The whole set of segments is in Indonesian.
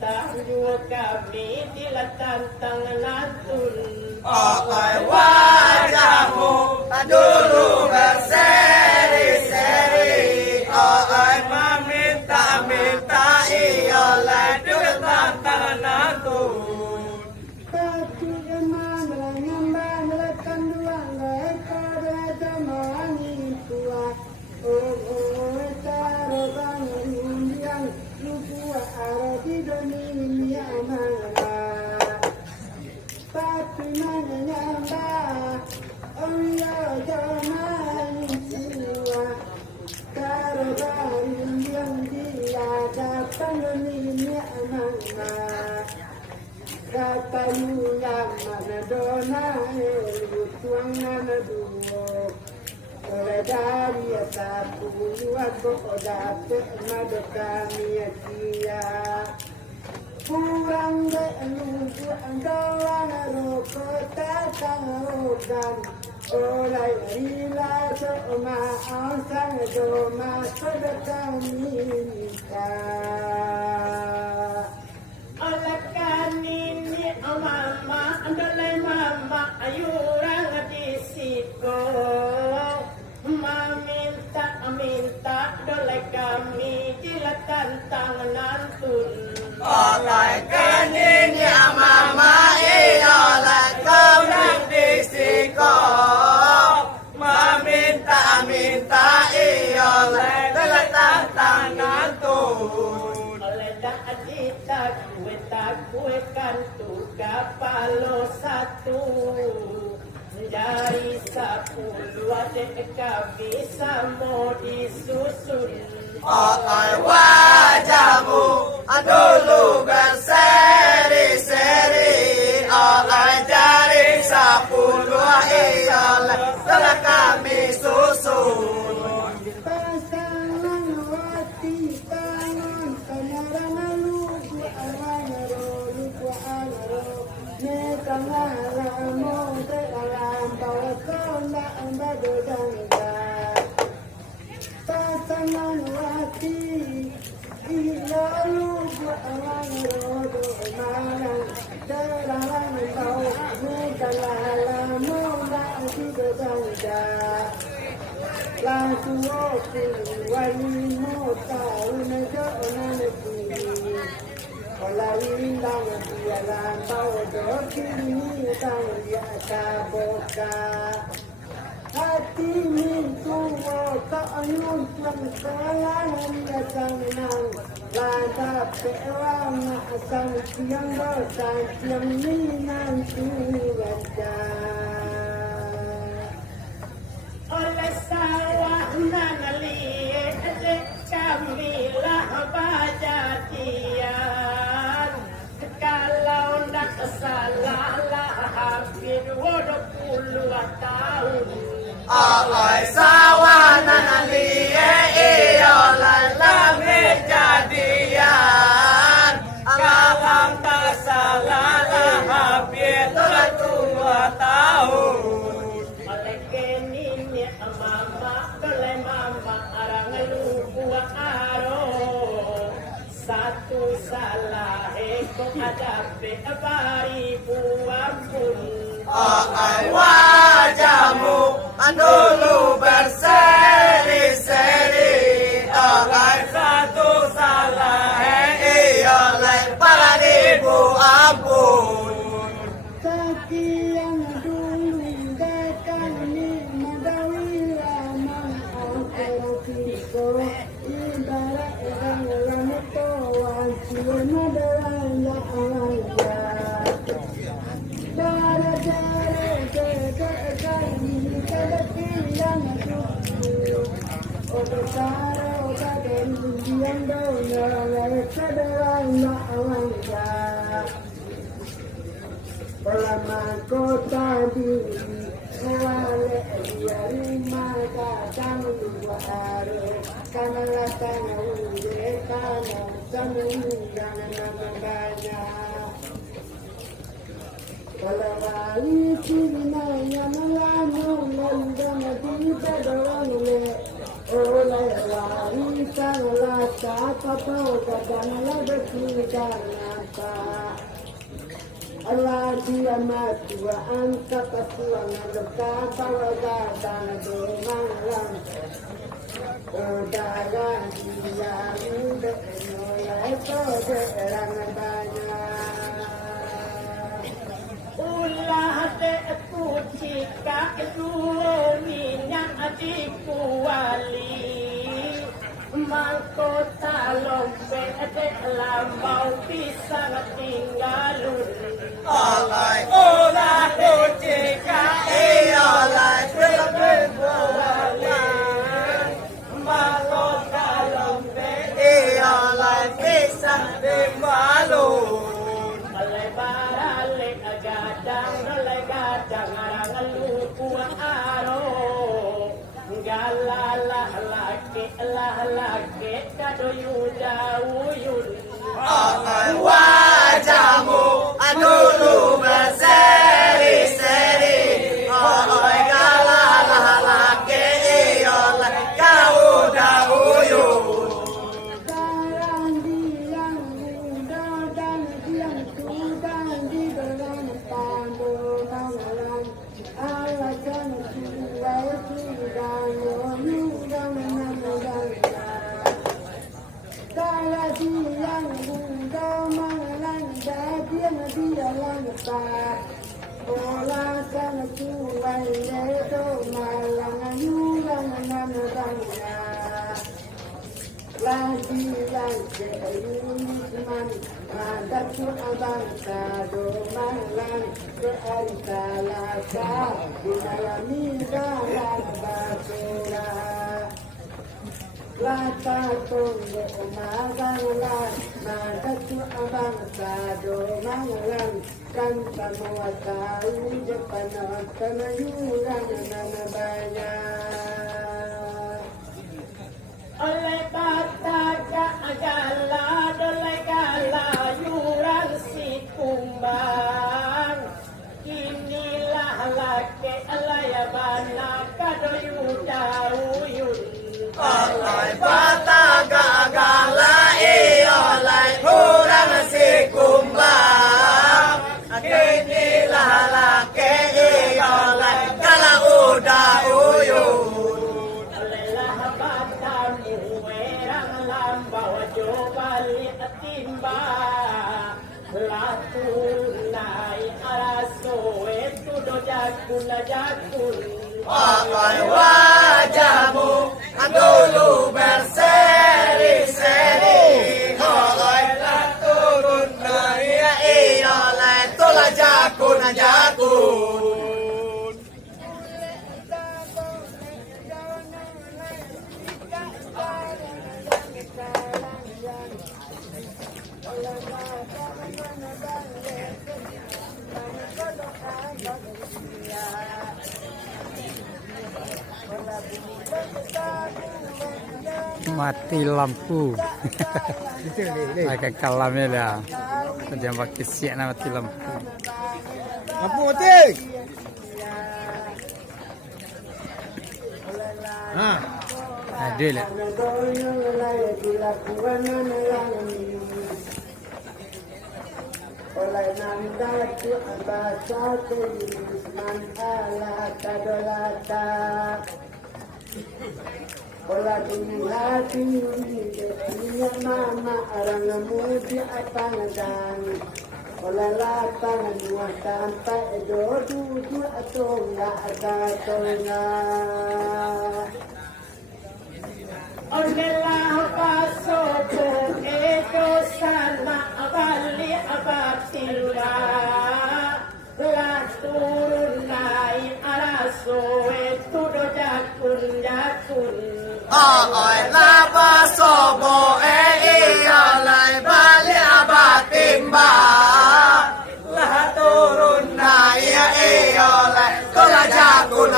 tak juga kami dilatantang natun. Oke wajahmu dulu berseri-seri. Oke meminta-minta iyalah juga tantang natun. Tapi emang ngambang lekan dua lekor jamani tua. Oh taro bangun yang lupa arti demi amara. Tapi mana nyambang oh ya jamani tua. Taro bangun yang dia dapat demi amara. Kata yang mana dona tuang mana duo oleh dari satu buat bodat madu kami kia kurang belugu andalan rokok takkan oleh rila cuma asal doma pada kami nikah. Oleh kanini mama, andalai mama ayurang disiko. Minta dolai kami dilatantang nantun. Oleh kanini mama iyalah kau disiko. Meminta-minta iyalah telatantang nantun. Oleh adita kue kantu kapalo satu. Dari 10 adek kami sama disusun. Oke wajahmu dulu berseri-seri. Oke dari 10 iyalah telah kami susun. Pasangan wati tangan kanaran lugu alaro nekangara monte alam bawa kona ambado dangga. Pasangan wati ila lugu alaro marang terang bau nekangara monte ambado dangga. Langsung oke, wali mota, una jona negeri. Olah indang biaran bawa dokini tang dia kaboka. Hati mintu tak anyun tuang kalangan datang nang. Lantap pewan asal tiang dosa tiang minang tuwajar. Oleh sawah nanaliye kami lah bajatian. Kalau ndak salah lah hampir 20 tahun. Oke sawah nanaliye iyalah lami jadian. Kalau tak salah lah hampir 20 tahun. Oleh kenini mama, oleh mama arang lupa aro. Satu salah kok ada beribu ampun. Oke wajahmu dulu berseri-seri. Oke satu salah iyalah para ibu ampun. Sekian dulu dekan ni madawi ramang angkotiko ibarat orang tawan siapa dalam ya. Kota diri, wale dia rumah kadang dua hari, karena latang ude karena semua jangan banyak. Kalau wali cina yang lalu lalu kita doang le, oleh wali sangat tak apa kadang lebih kita. Allah dia matua angka pasuangan lekat bawaga dan domangan Odagan dia muda noya terang banyak Ulah de kucika itu minyak adikku wali Mangkota lombe de lambau pisang tinggalun Olay olah kucika olay berbuali Mangkota lombe olay pisang tinggalun Alay baralik agadang alay gadang arangan lupu aro Galalah laki kado yuda uyun Olay wajahmu dulu berseri-seri Olay galalah laki olay kau dahuyun Sekarang diam muda dan diam tua di dalam pandangan alasan sudah nyugang Kala diam muda mengelanda diam di dalam bola sana tuai leto malang nyugang lagi yang keunisman ada tu abang kado malang keantalaka di dalam dalam basura lata tunggu magang ada tu abang kado malang kan semua tahu depan penayuran nana banyak Oleh bataka agala dolai gala yuran si kumbang Inilah laki alayabana kado yuda uyun Olay bataga gala olay kurang si kumbang Kinilah laki olay gala udah uyun Alelah batamu werang lambau jobali atimba Latunai araso itu dojakun jakun Olay wajahmu dulu berseri-seri Olay turun dari olay tolak jakun mati lampu agak kalamnya dah dia pakai siap mati lampu Lampu mati. ada lah oleh nanda tu abasa tulisman ala kadolata olah hati dia mama arang mudi apangan olah latang dua sampai dua atau enggak ada tengah Onelah pasopo eko sana abali abatilwa lah turun naik araso itu dojakun jakun Olay lapa sobo olay bali abatimba lah turun naik olay tolak jakun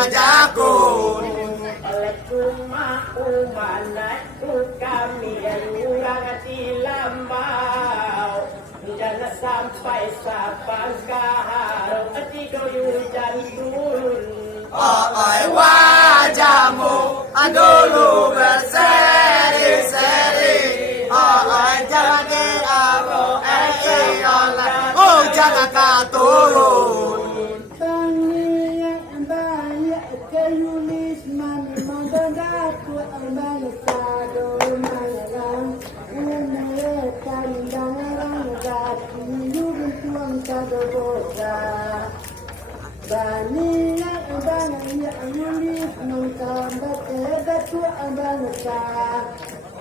oleh cuma umanai kami orang dilambau jangan sampai sapang kahar tiga hujan turun Olay wajahmu dulu berseri-seri Olay jangan diaro turun. Banyak banyak kelulis mana mandatu bangsa domalang umur tandangan gati yubun tuang kadobosa. Banyak banyak kelulis mengkambat datu bangsa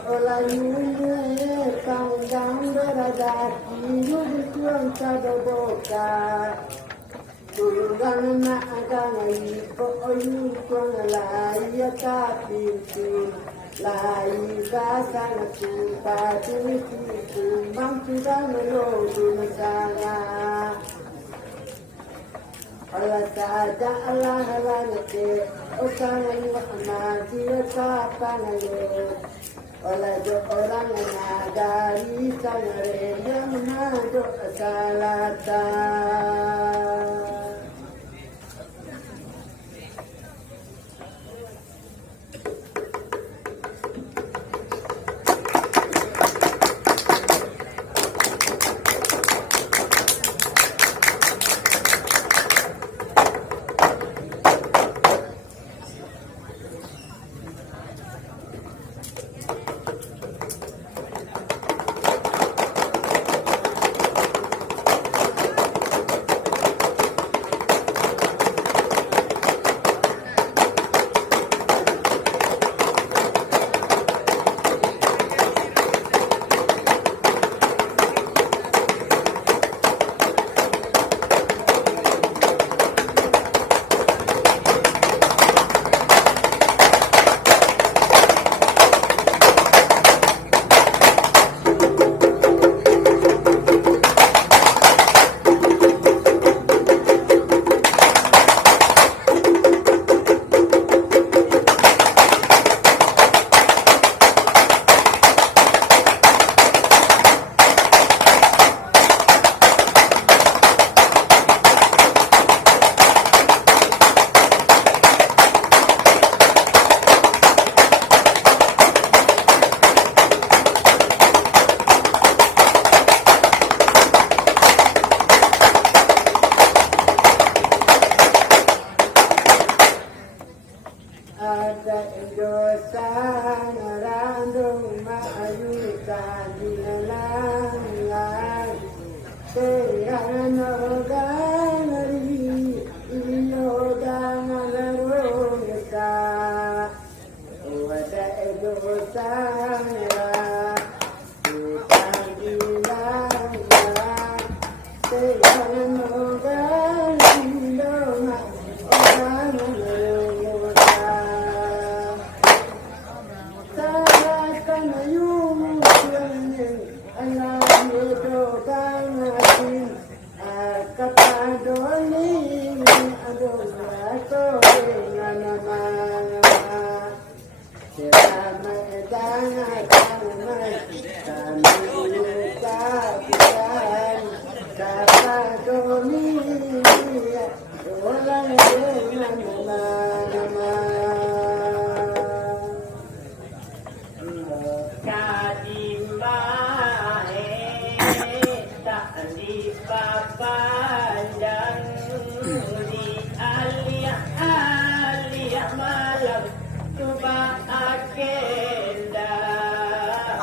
olah umur tandangan gati yubun tuang kadobosa. Turang na agangai ko oyu tuang lai kapintu lai basang tupa tuti tumbang tudang lo dunasanga Allah saja Allah halate osangan mahmati kapanalo Allah do orang nagari sangare yang nado salata. Ada dosa narandung maayukan dinalangan Terano ganari ino dangarong sa Ada dosa narandung dinalangan Terano ganari ino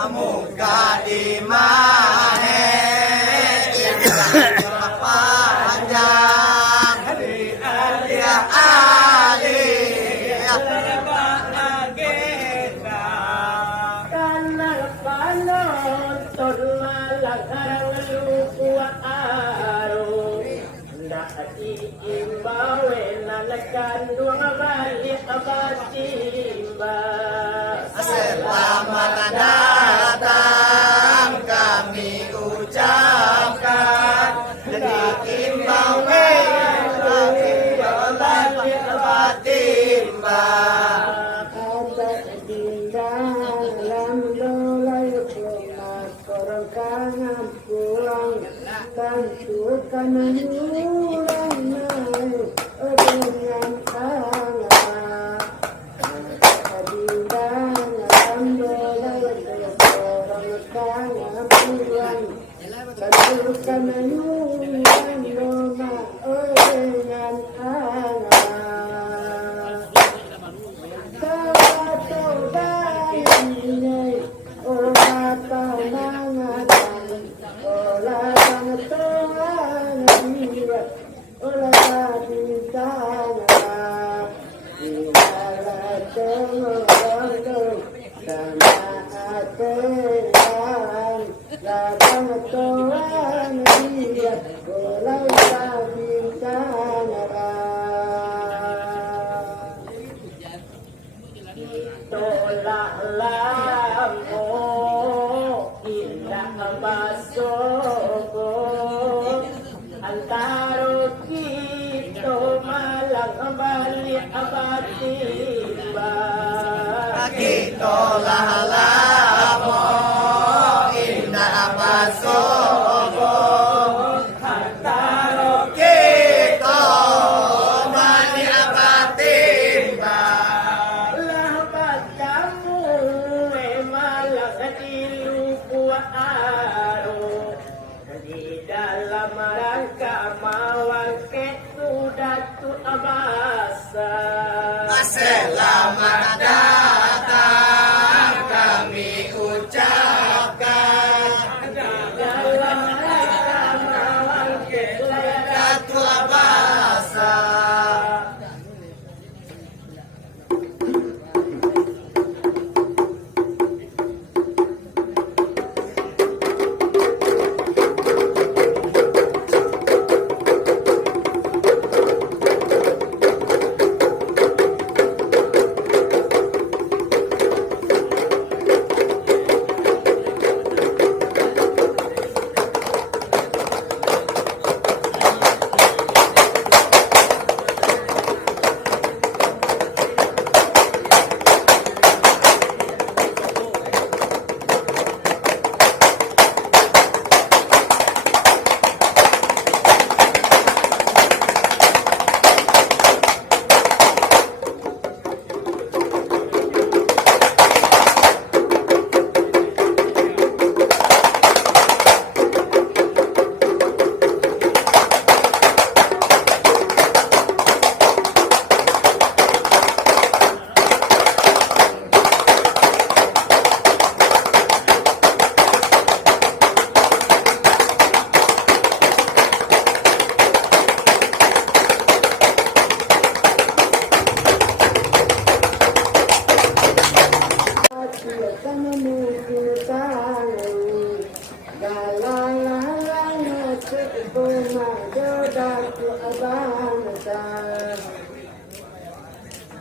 Muka di mahe panjang dia aliyah agenda karena panon tormalang luku aro ndak diimbawe nalakan dua balik abatimba selamat datang kami ucapkan diimbau timba Ada dalam dolai kemas korang kangen pulang Tentukan menyulang naik dengan tangan dalam dolai korang kangen pulang Tentukan menyulang antaro kita malang balik abatimba Kita lalamo indah basobo antaro kita mani abatimba labat kamu malang dilupu aro di dalam rangka mawang sudah tu abasa Selamat datang kami ucapkan dalam rangka mawang Datu Abasa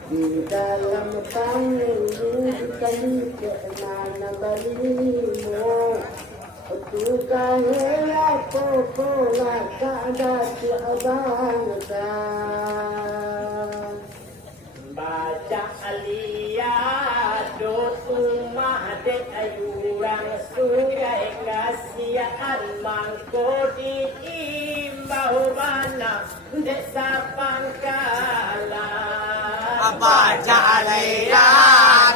di dalam tanganmu kami kemana balimu tukang aku pola kada abangsa baca alia dotu made ayurang sungai kasihan mangkodi imbau mana desa Pangkalan Baca alaiya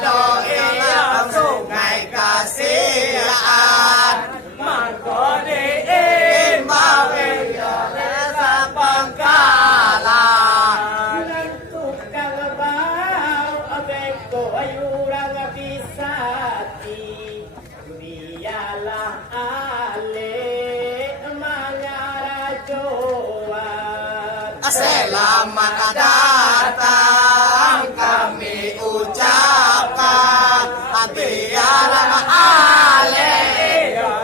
doa sungai kasihan Mangkodi imbau desa Pangkalan tukang bau abeko ayurang bisati biyalah ale mangarajoan Selamat datang kami ucapkan biarlah ale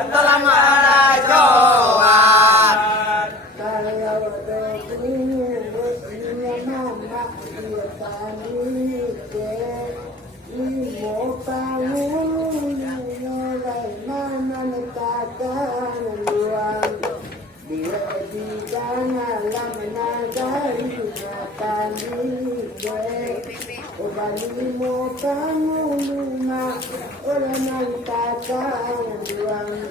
dalam rajoan kalau begini mama dia tani ke imo pangu nolai mana katakan luang dia di dalam nagari matani ke obali mo pangu luma orang katakan luang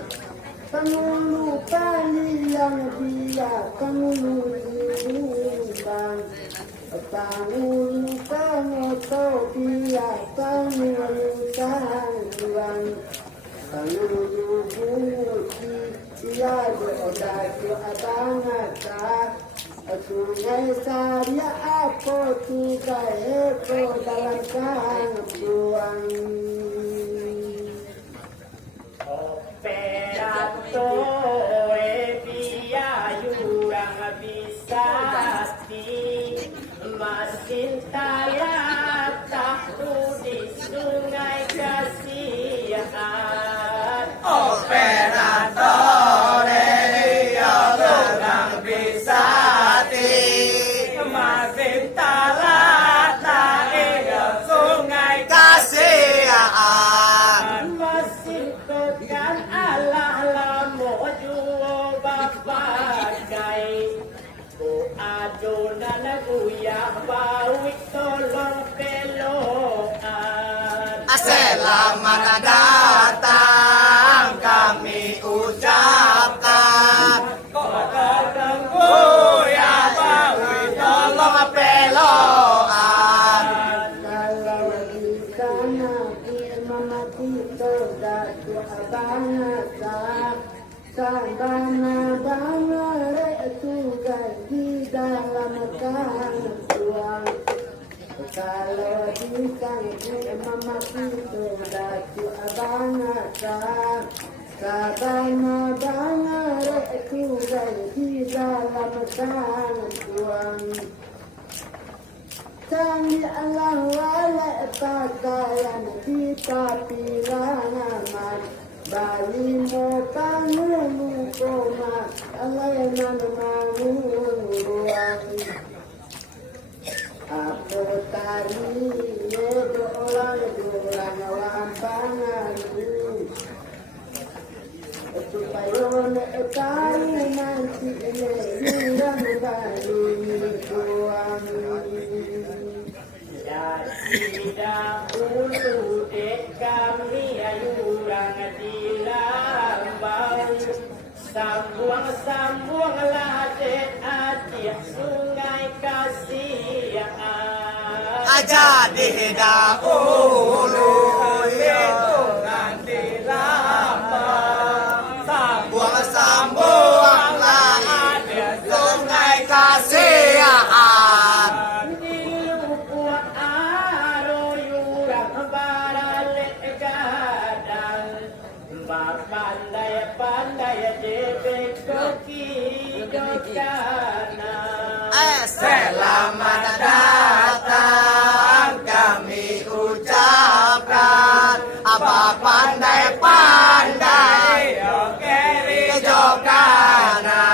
Pangulu palilang dia, pangulu diundang. Pangulu pangoto dia, pangulu tangguang. Pangulu buti dia dodatu abangata. Sungai saya apa tuga eko dalam kangkuang. Operatore biayurang bisati masin tayata di sungai kasihan Operatore biayurang bisati masin tayata di sungai kasihan masin tekan Allah lamo juo babagai uya bawi tolong pelokan. Selamat datang kami ucapkan. Oh ya bawi tolong pelokan. Kalau di sana mama kita datu abangasa sabana bangare juga di dalam kandungan. Kalau di sana mama kita datu abangasa sabana bangare juga di dalam kandungan. Candi Allah wala pakaian kita pilangan Bali mo panunu koma Allah yang manguruan Aku tari dolan dolan wampangan Supayon tahu nanti hirang bali Tidak ulu dek kami ayurang di lambang. Sambung-sambunglah dek adik sungai Kasihan. Aja di dahulu itu nanti lambang. Sambung-sambunglah adik sungai Kasihan. Pandai debek koki dokana. Selamat datang kami ucapkan. Apa pandai-pandai keri jokana.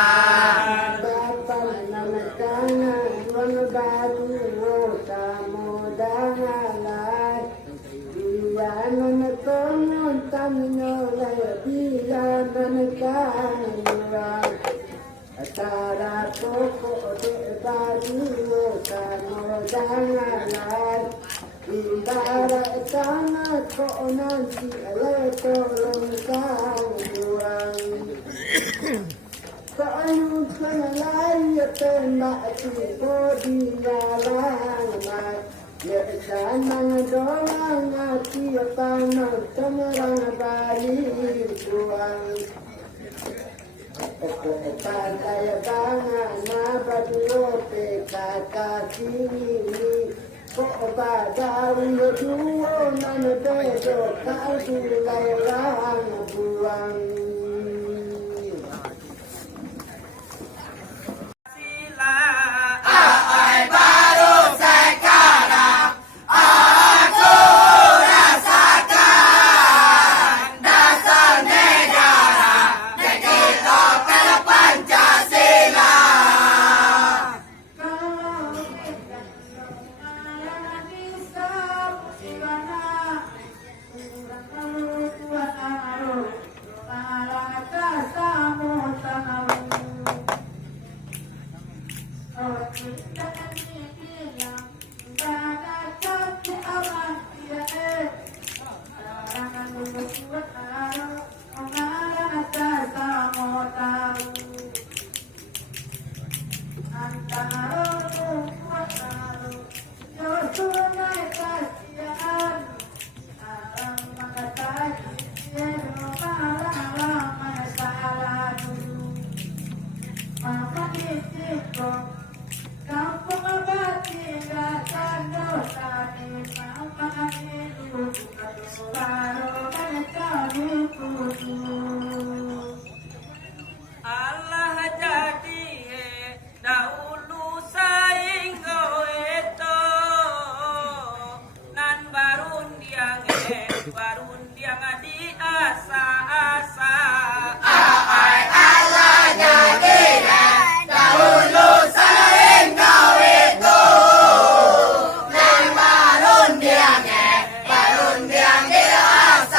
Bapak nama kanan batu tamu dangalai dia nama konon tamino dia nama kanan Tara toko de batu tamu dangalai Indara tanah konon si leto longkang Kaanu kanalay tembak tibo di lalangan Yesan mga dolang at iyapanag tamarang balik buwan Pantay-abangan na baduote kakasini Ko bagawin na duwo na nabedo Kaulay lang buwan Allah jadi dahulu saing goeto nan barun diang di asa-asa ai Allah jadi dahulu saing goeto nan barun diang di asa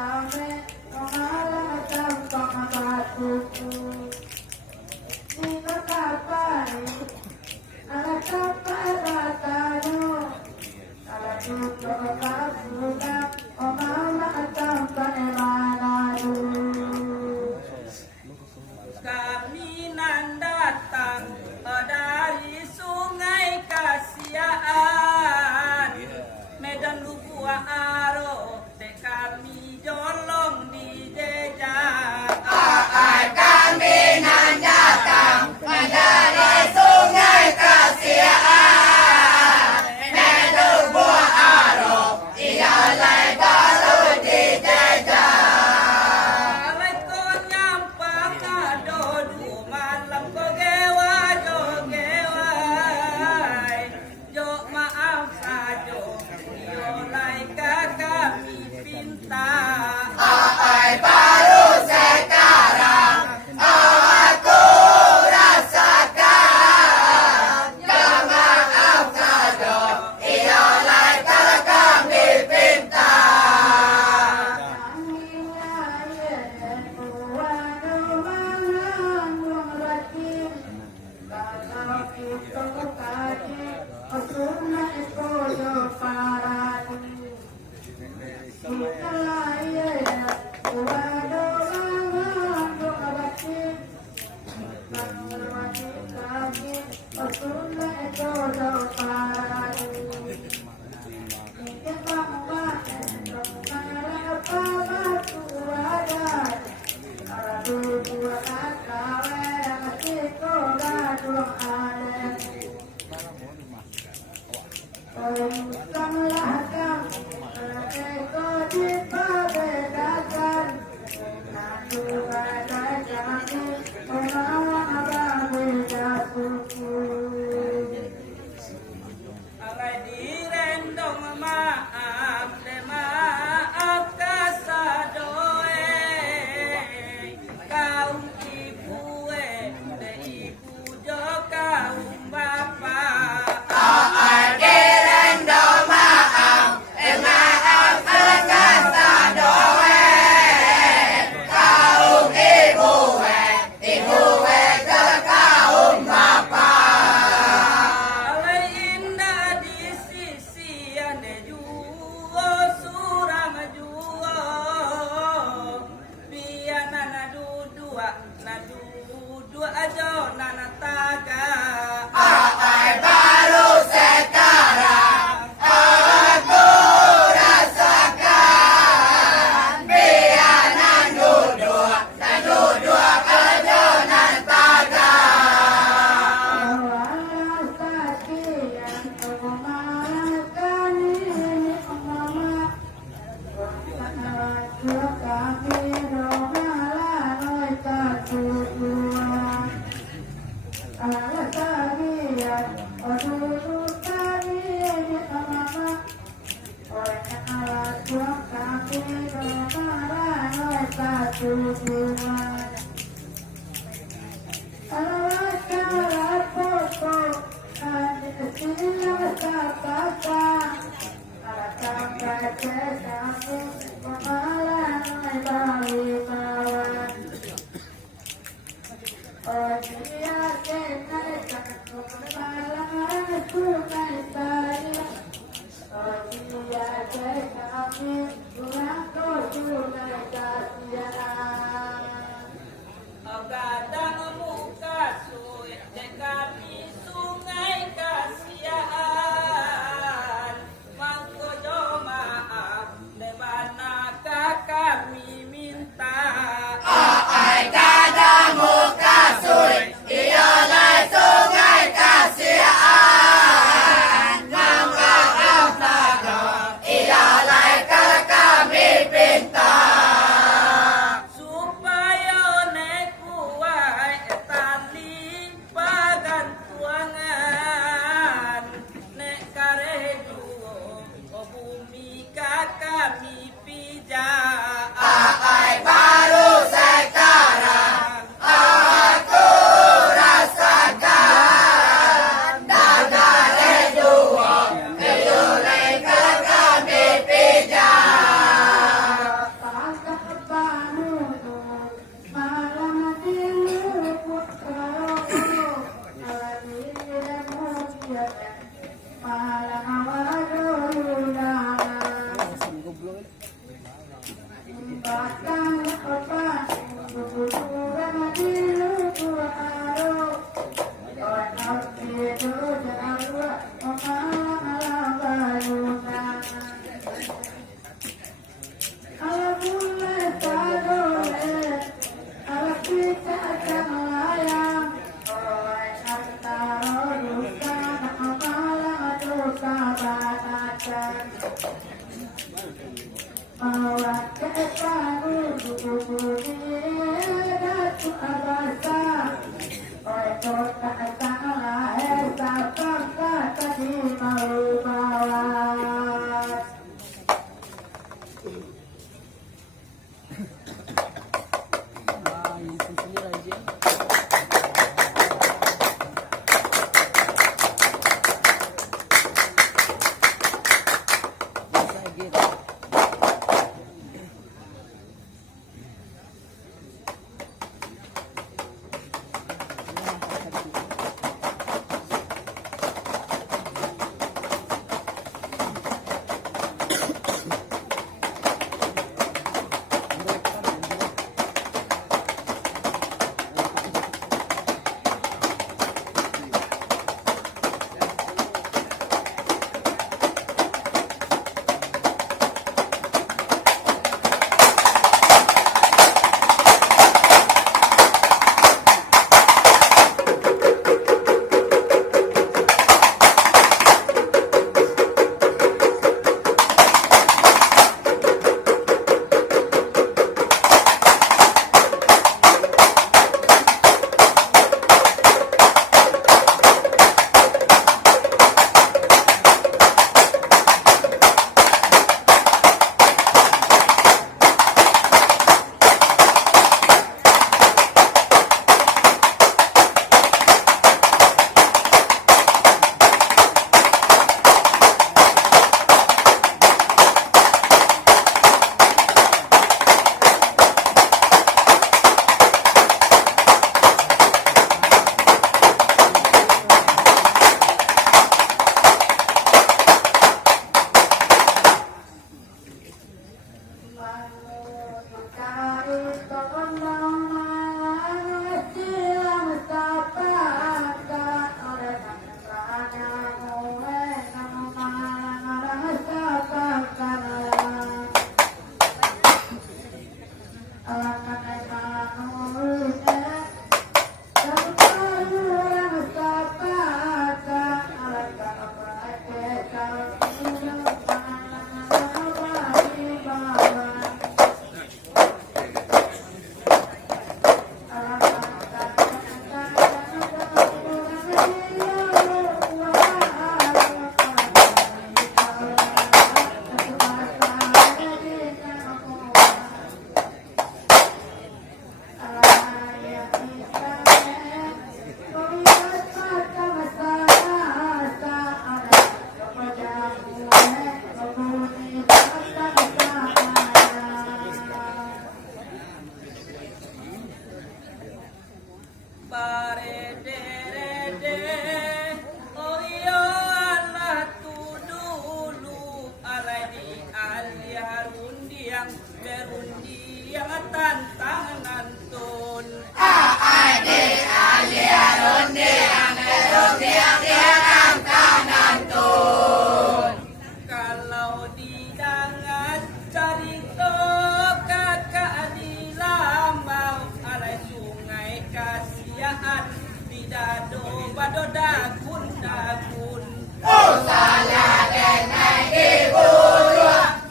kami mengalah tampang batuku Nino kapai ala kapai batano ala tuto kasuga omala tampang manadu Kami nan datang dari sungai Kasiaan Medan Lubua Aro te kami jolong di jejak kami nan datang dari sungai Kasiaan Medan Lubua Aro ialah baru di jejak Alay ko nyampang adodu malam ko gewa jo geway Jo maaf sajo Yolay kami pinta Ay baru sekarang aku rasakan Jo maaf sajo Yolay kami pinta Alay direndong maaf de maaf kasadoe kaum ibu de ibu jo kaum bapak direndong maaf de maaf kasadoe kaum ibu jo kaum bapak Alay indah di sisi ane juo suram juo biar nana dudua ajo nana taga ay baru sekarang aku rasakan biar nana dudua ajo nana taga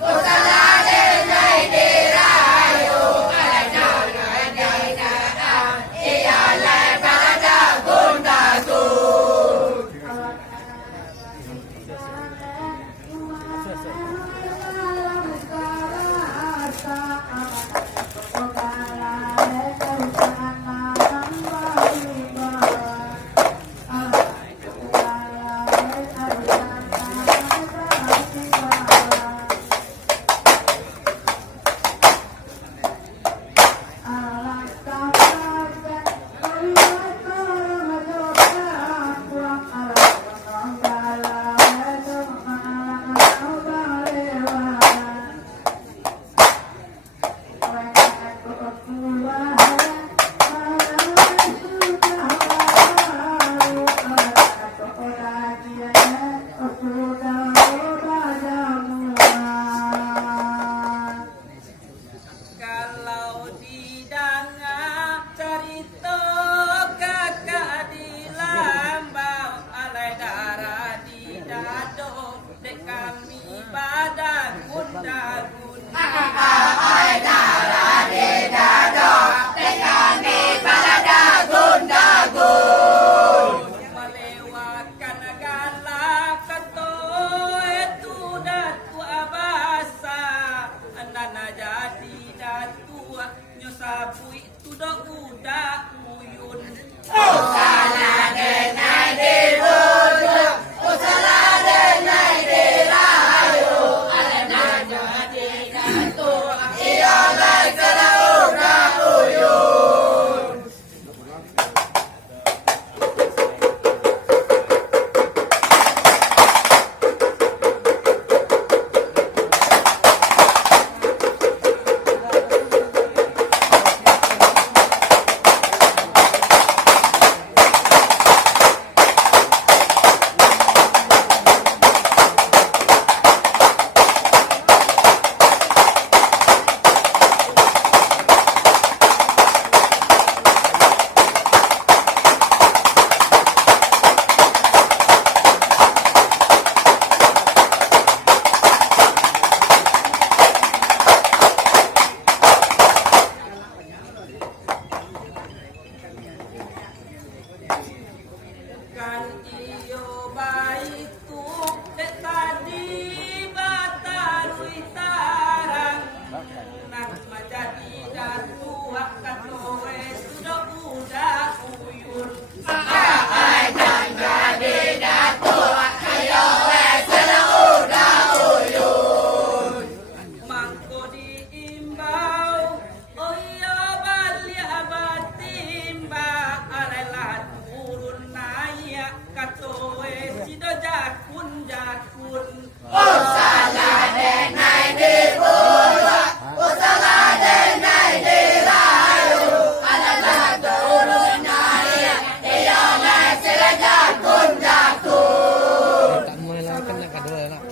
Usala denai dirayu, alai sudah udah uyun. Kan iyo baik tuh dek tadi batarui tarang nak menjadi datu katoe sudah udah uyun. Mangko diimbau, oh iya balia batimba, alelah turun naik katoe sido jakun jakun. Tak mulai lah kena kedua nak.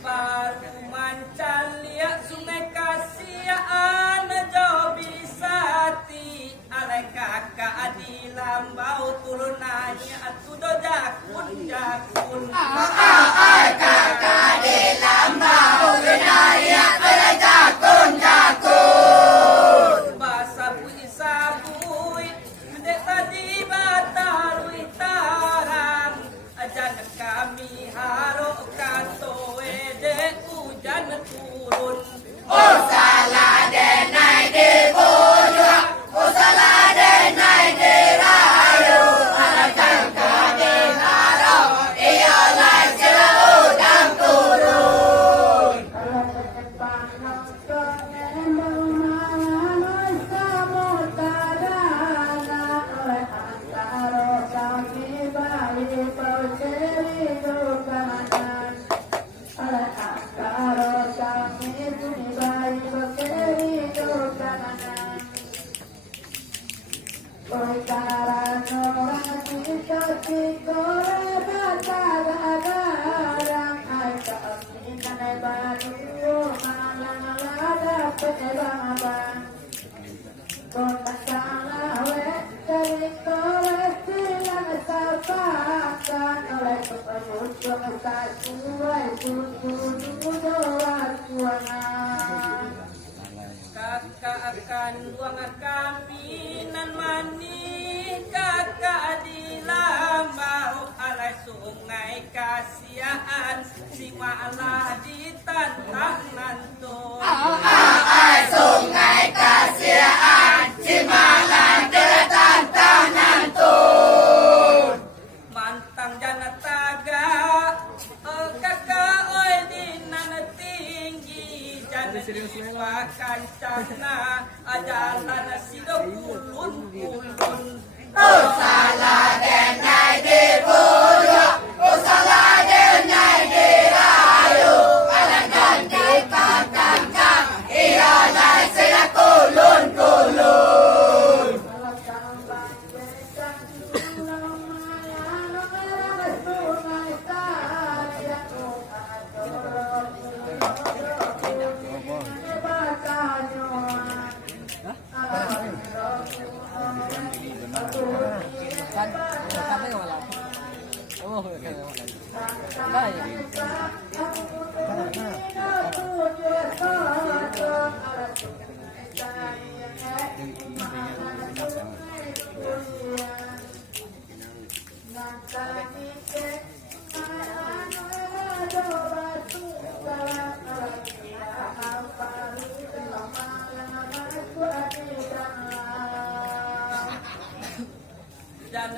Baru mancan liat sungai kasihan jauh bisati alai kakak di lambau turun naik atu do jakun jakun. Basabui sabui dek tadi batarui tarang ajan kami harok katoe dek hujan turun. Kakak akan buang kami nan mani kakak di lambau alai sungai kasihan si malah ditantang nanto. Sungai kasihan si malah ditantang nanto. Mantang jana taga kakak oi di nan tinggi jana jiwa kancana ajalan sido kulun kulun. Salah denai di bulu, salah denai di rayu, alangan di pangkang, iya lai sila kulun kulun.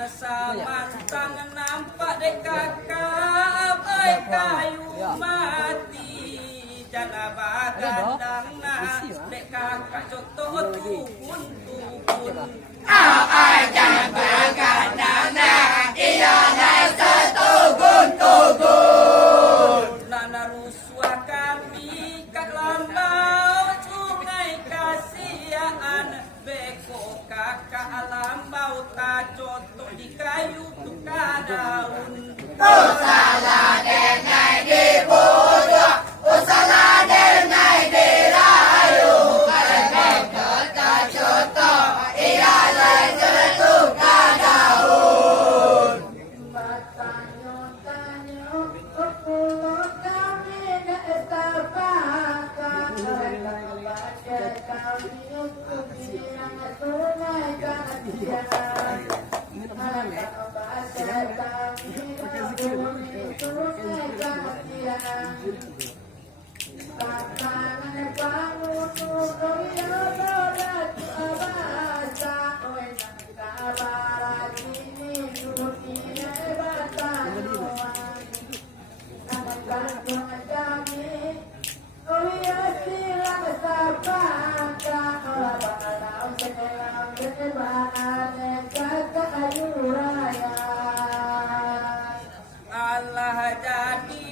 samantang nampak dek kakak oi kayu mati jana bagadang na dek kakak contoh tukun Ai jangan bergadang nah iya naik setugun nana ruswa kami kak lambau sungai kasihan beko kakak lambau tak contoh di kayu tukar daun Salah denai di bodoh salah denai di rayu karena kata contoh iya lai setukan daun Bertanyo-tanyo, pulau kami nak terpakai. Baca kami untuk bilang sungai kasihan. Baca kami untuk sungai kasihan. Katangan bangun oh ya bola abasa oi kabar ini dunia batanuan katangan kami oh ya silang sabaka balau selang sebaan kata ayuraya Allah jadi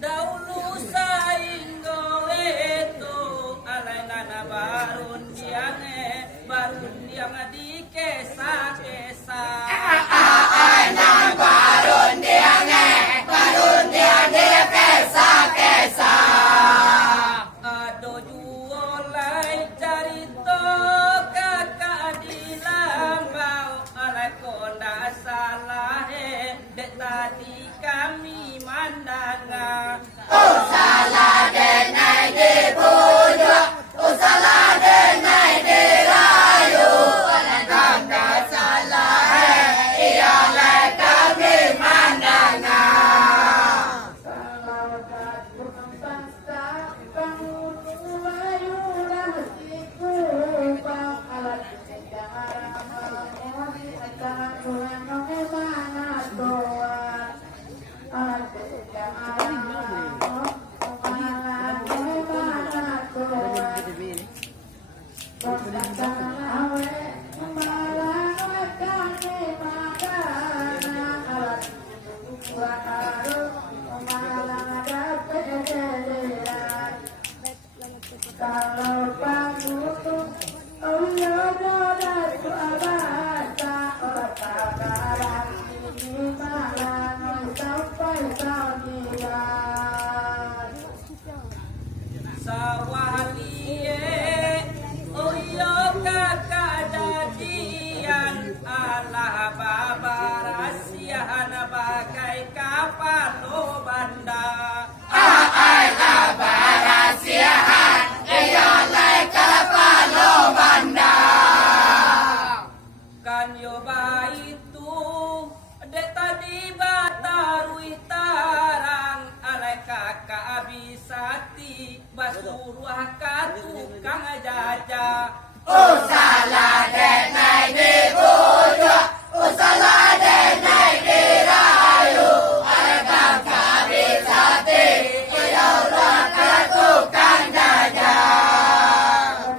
dahulu saing goleto alai nana barun diang di kesa barun dia kesa ado juolai carito kakak di lambau alai konda salah dek tadi kami mandanga salah denai di bodoh salah denai di rayu karena salah iya lai kami mandanga kalau datang bangsa bangun ayunan siku bang alat sejarah mengenai akan mengenai mana tuan alat sejarah mengenai mana tuan kalau panggul oh ya doa tu abasa orang tagaran ini malam sampai saunian sawalie oyo kakak jadian Allah babarasian bagai kapal lo banda barasiahan iya lai kapalo banda kan yoba itu dek tadi batarui tarang alai kakak abisati basuruah katukang jaja salah denai di bodoh salah denai di rayu harga kami sate iya lai tukang jajan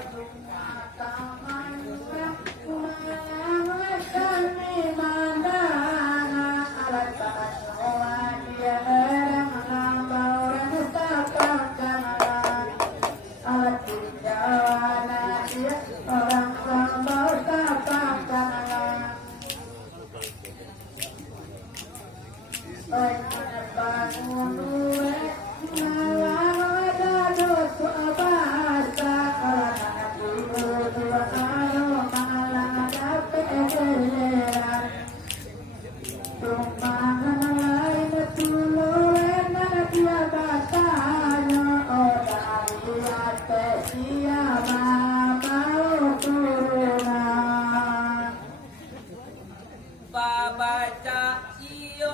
babaca iyo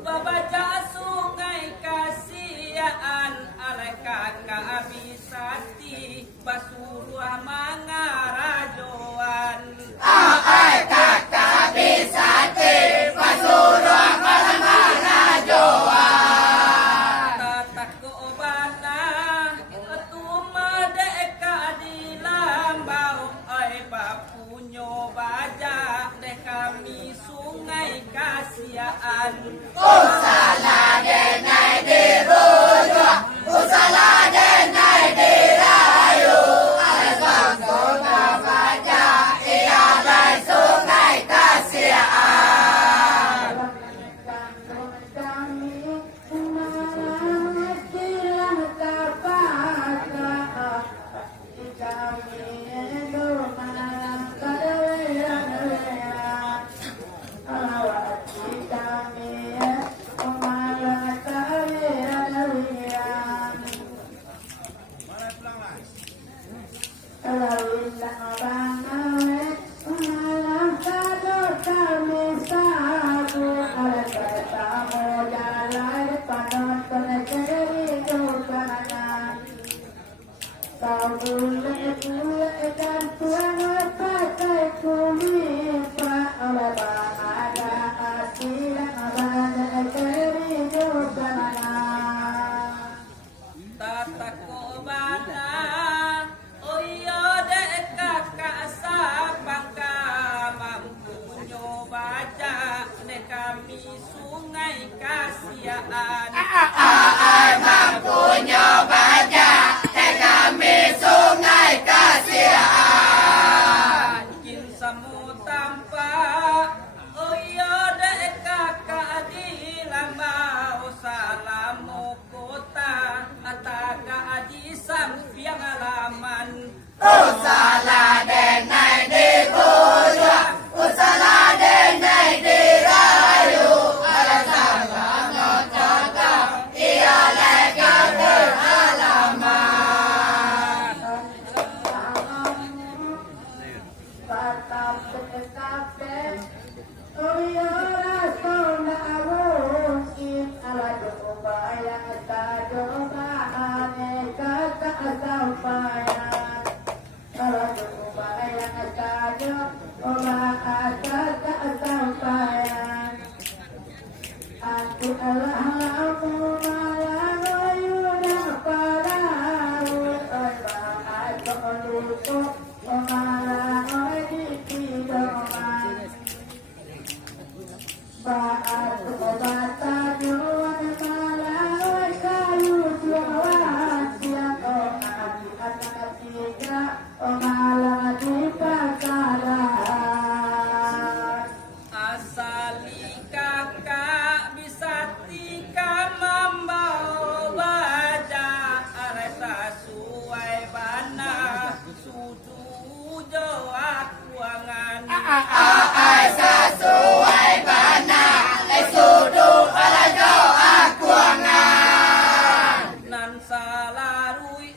babaca sungai kasihan alai kakak abisati basuruah mangarajoan kakak Tata kobana oyo dek kakak sapangka mampu nyobaca nek kami sungai kasiaan mampu nyobaca nek kami sungai kasiaan jin samu tanpa oyo dek kakak di lambau salamu kota ataga aji sampiang alaman Usala denai di buja, usala denai di rayu, ada sama ngotaka, ia lekar beralaman. asali kakak bisa tika membawa baja aresa suai bana sudu joak kuangan Sesuai bana, sudu alajo akuangan. nan salarui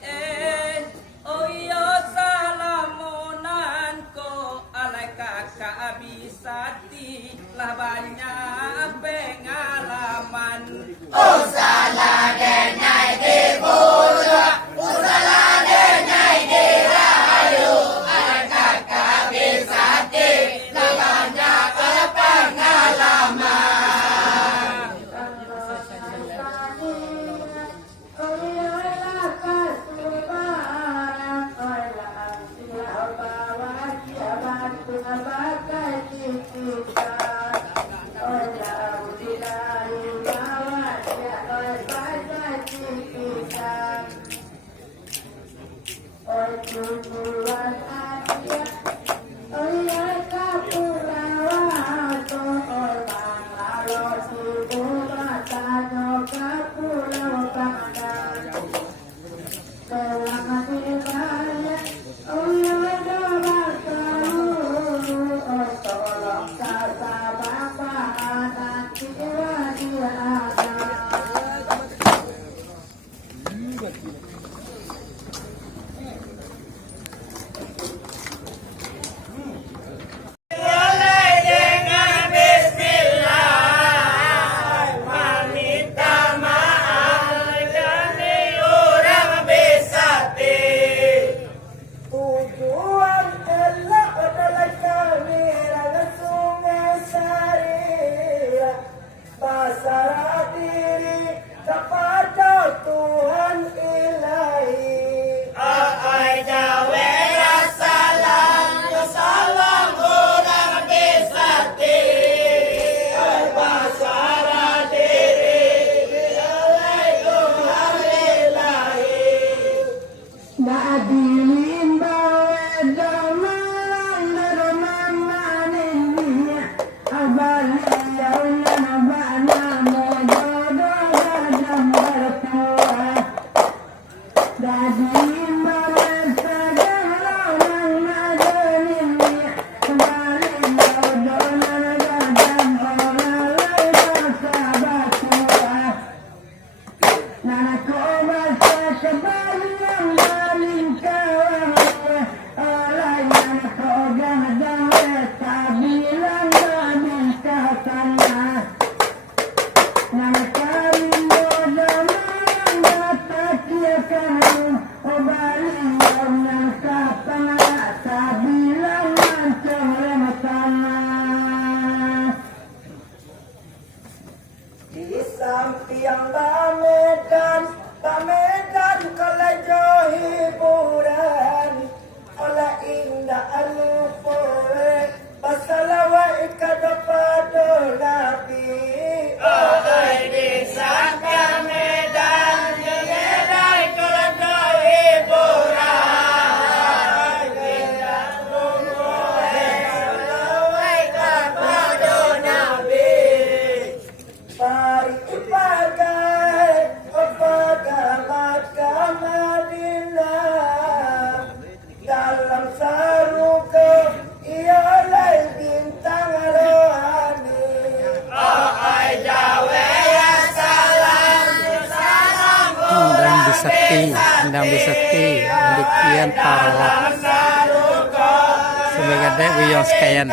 oyo salamonan ko alai kakak bisati lah banyak pengalaman Usala denai di buja, usala denai di rayu, ada kakak bisati, lah banyak pengalaman. Endang Bisakti, Dikian Paro, sebagai dek Wiyong sekalian.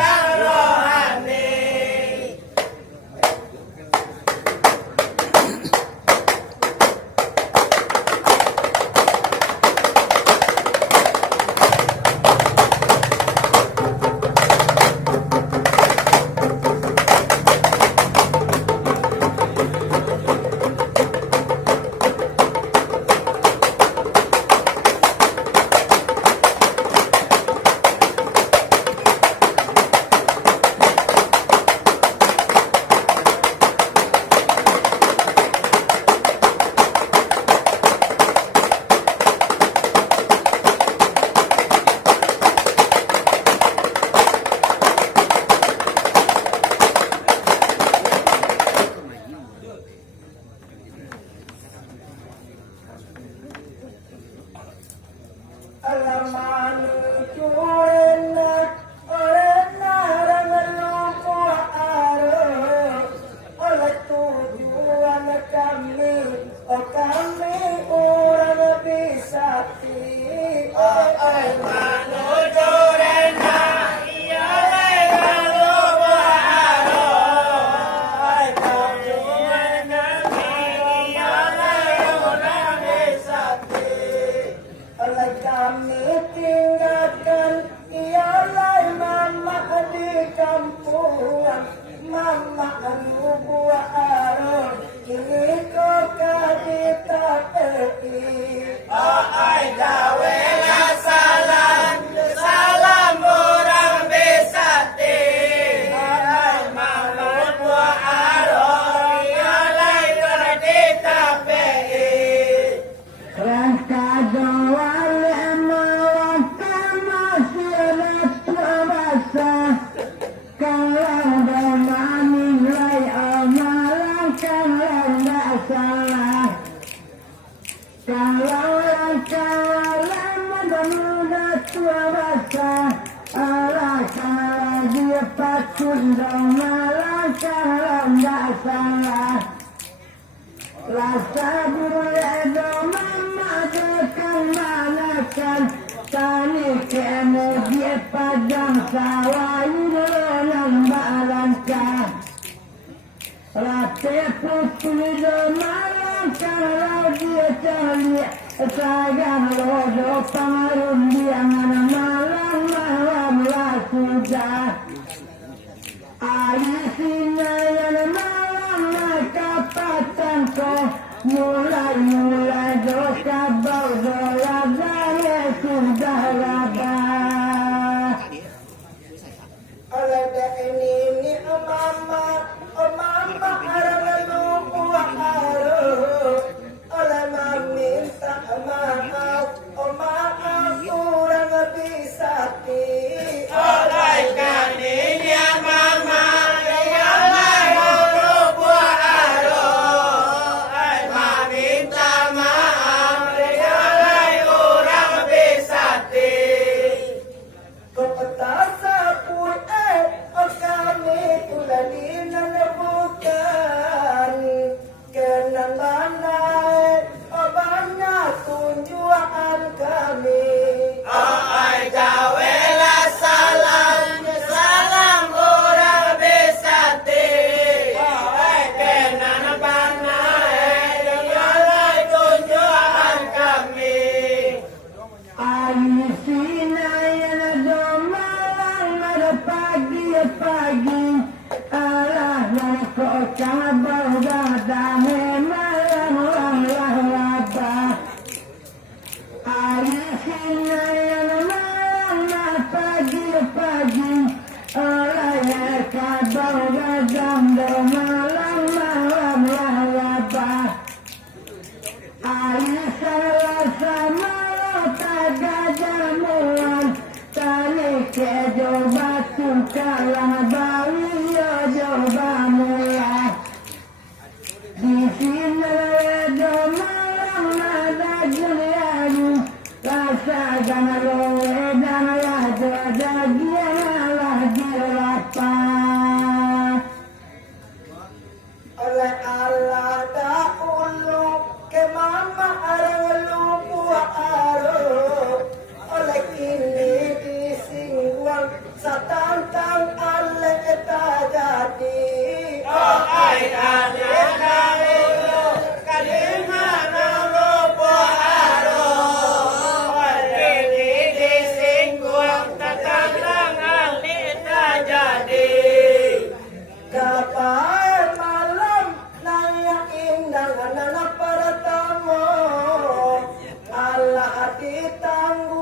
Oleh Allah tak ulu ke mama arang lu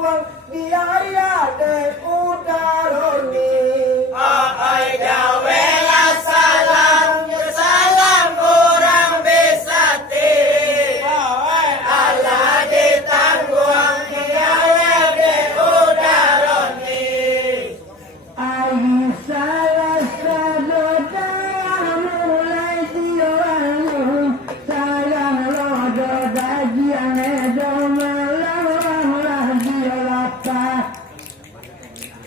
kampung biaya de udaroni. Oi gawe la salam, salam orang besati. Allah ditanggung gawe de udaroni. Ayu salah sadota mulai diwalu sayang rodo dajian edo malam lagi lapa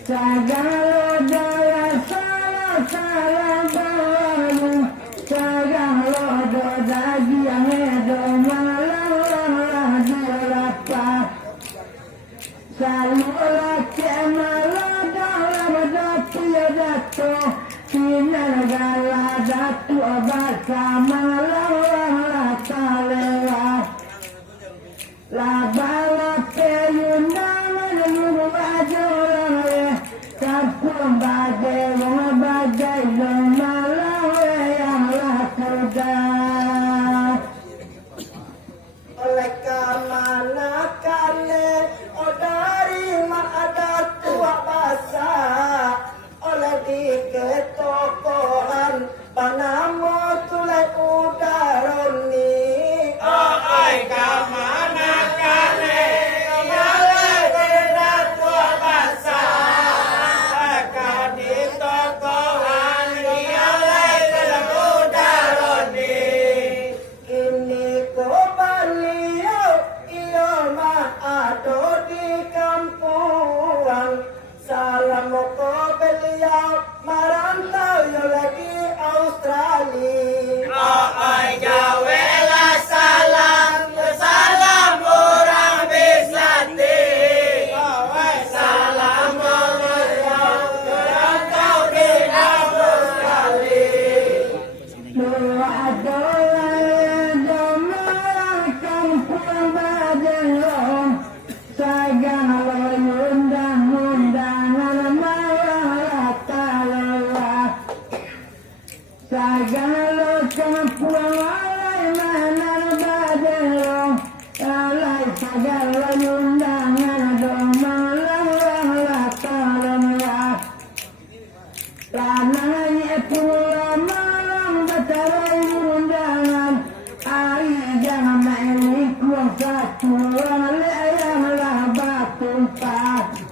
sagalo daya salah salah bawalu sayang rodo dajian edo malam lagi lapa Salulah kemalah dalam datu ya datu Sinar gala datu bersama lawan talewah Labala peyundangan rumah jorang Kampung bagai rumah bagai lemalawe yang lah kerja Oleh kemana kane dari ada tua basa oleh di ketokohan panamo tulai udaroni. Oi kamana kane oleh tidak tua basa kadi tokohan oleh tidak udaroni. Ini ko baliau iyo mah ado di kampungan salam ko beliau marantau yo lagi Australia. Oi gawe la salam, salam orang besati. Salam orang kau di Australia. Doa doa doa kampung badelong sagala undang-undangan malah talawah sagala kampung alai mana badelong alai sagala undangan malah talawah Tanahnya pula malam batarai undangan Ari jangan main kuang satu Alayanglah batu empat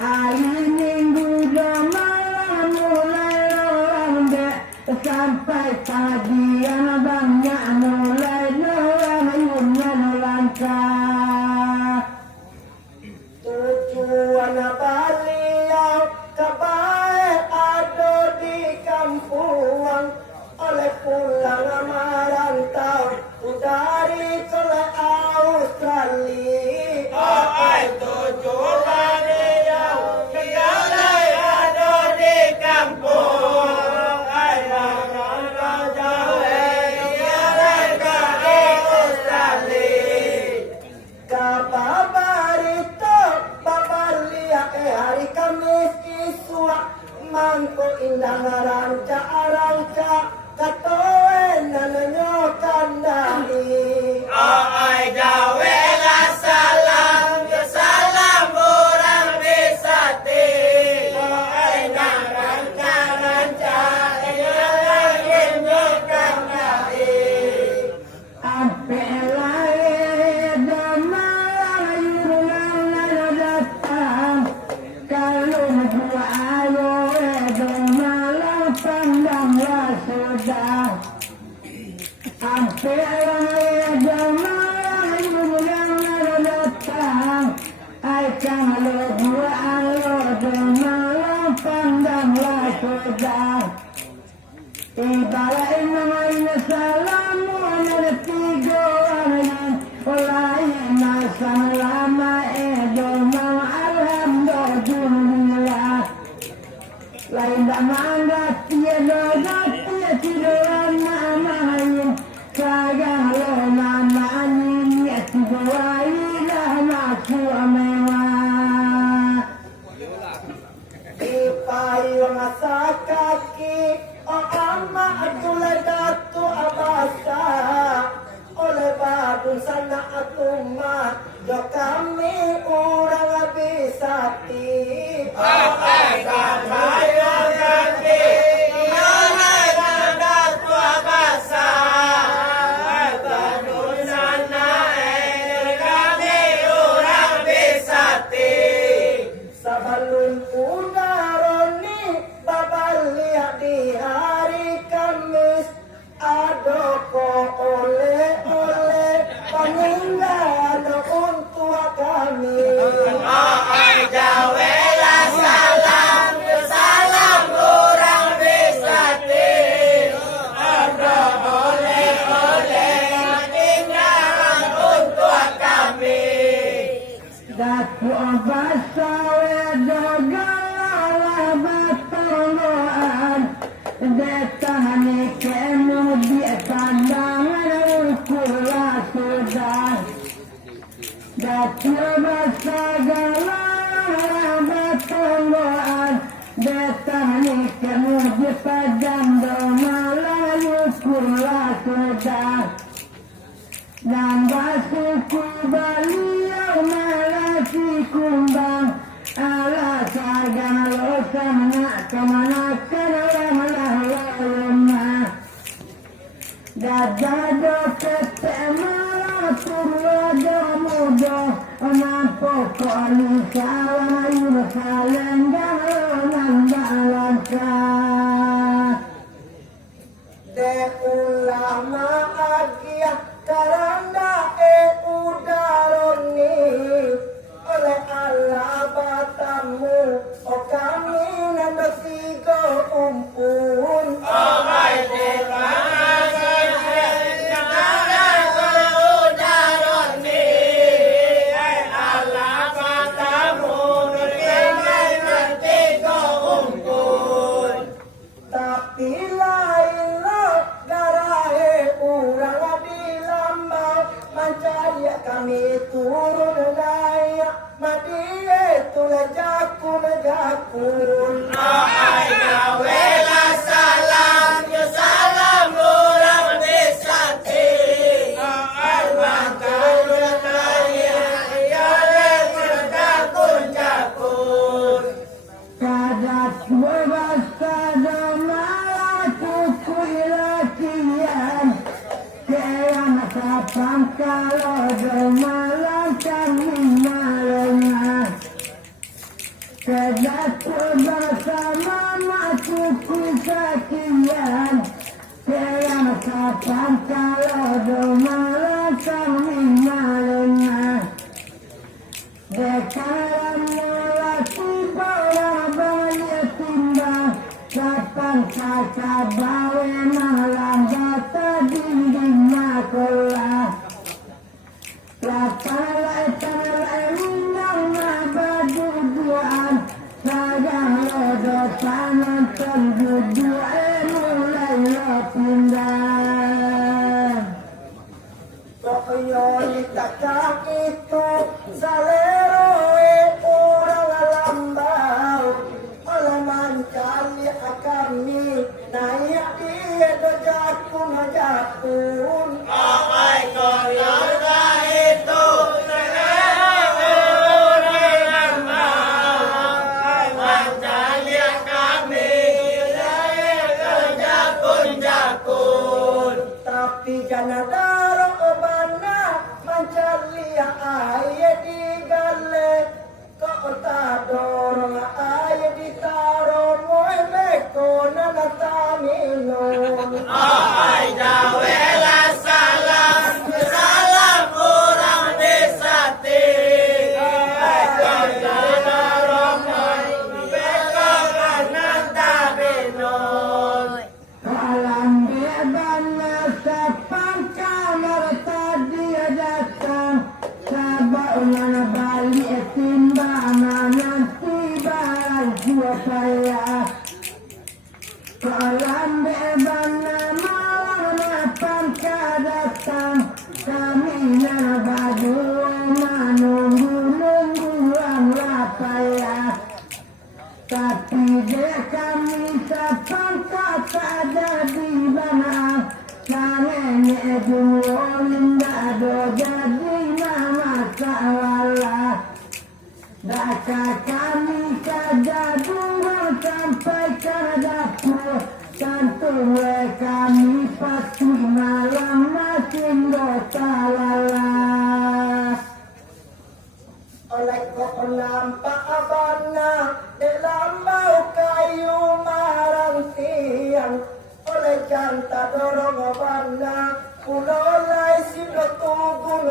Ari minggu dah malam mulai lambe Sampai pagian banyak mulai Yunyan langkah Tujuan beliau kebaik ada di kampungan oleh pulang merantau dari ke Australia. Oi tujuan dia kembali ada di kampung. Ai orang jawa mereka di Australia. Kabarito babalia hari Kamis iswa mangko indah ranca katoen nanyo kandani. Oi gawe la salam, salam orang besati. Oi ranca yang kandai. Ampe lae damalayunan datang Kalau gua ayo malam pandanglah sudah Ampe lae damalayunan datang Ay kalau gua ayo malam pandanglah sudah Ibarat mga salamu na tigo ang walay masang lama edo mga alam do dunia. Lain daman datiya do datiya tidoan na amayin kagang lo mamanin ya tigoay na makuha mewa. Ipayo nga sa kaki o ama at tulad ganti. Pakai kayu ganti, nyolai nada tua basa. Badunan naik kami orang bisati. Sabalun udaroni babaliak di hari Kamis. Adoko oleh-oleh peninggalan untuk kami. Ai jawela salam, salam orang bisati. Ada oleh-oleh tinggalan untuk kami. Daku abasa wedogala batoloan. Detani kemu di pandangan kula sudah. Daku abasa gala batoloan. Detani kemu di pandangan kula sudah. Dan basuku beliau melati kumbang. Ala saga losa nak kemana kerana lalama. Dada pete malah turwada muda. Nampak alisa layu salenggang nandalangkah. De ulama agia karena udaroni oleh Allah batamu. Oh kami nanda sigo umpun. Oh my Tapi lain lo garahe urang di lambau. Mencari kami turun daya. Madie tula jakun. Ai jawela salam, salam orang bisati. Ai makan kaya, ya jakun. Kadat berbasa malah kuku ilakian. Keang sapang kalau malam kami malam. Kadat berbasa mama kuku sakian. Keang sapang kalau malam kami malam. Dekaran mula tiba banyak timbang. Kapan kakak bawa malam bata dinding makolah. Lapalai talai minang nabaduduan. Sagang lodo panan terduduan mulai lo pindah. Pokoknya ditakak itu salero orang lambau. Oleh mancali kami naik dia do jakun. Oh my keluarga itu orang mau mencari kami jakun. Tapi jangan darah obana mencari ayat di gale. Kau tak dorong ayat di taruh moe beko nana minum. Ai jawela salam, salam orang bisati. Alam bebana sepang kamar tadi datang. Sabaunan balik timbangan nanti barang siapa. Alam bebana malam mapan datang. Kami nabadu menunggu-nungguan lapaya. Tapi dia kami sepang kata ada di mana. Karena dulu linda do jadi nama salah. Maka kami saja dulu sampai ke dapur. Tentunya kami pasti malam makin dosa lalas. Oleh kau nampak abana dalam bau kayu marang tiang. Oleh janta dorong abana ulolai sido tugun.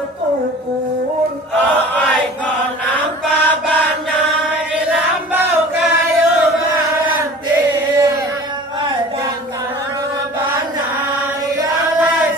Oi kau nampak bana dalam bau kayu meranti. Dan kalau bana ialah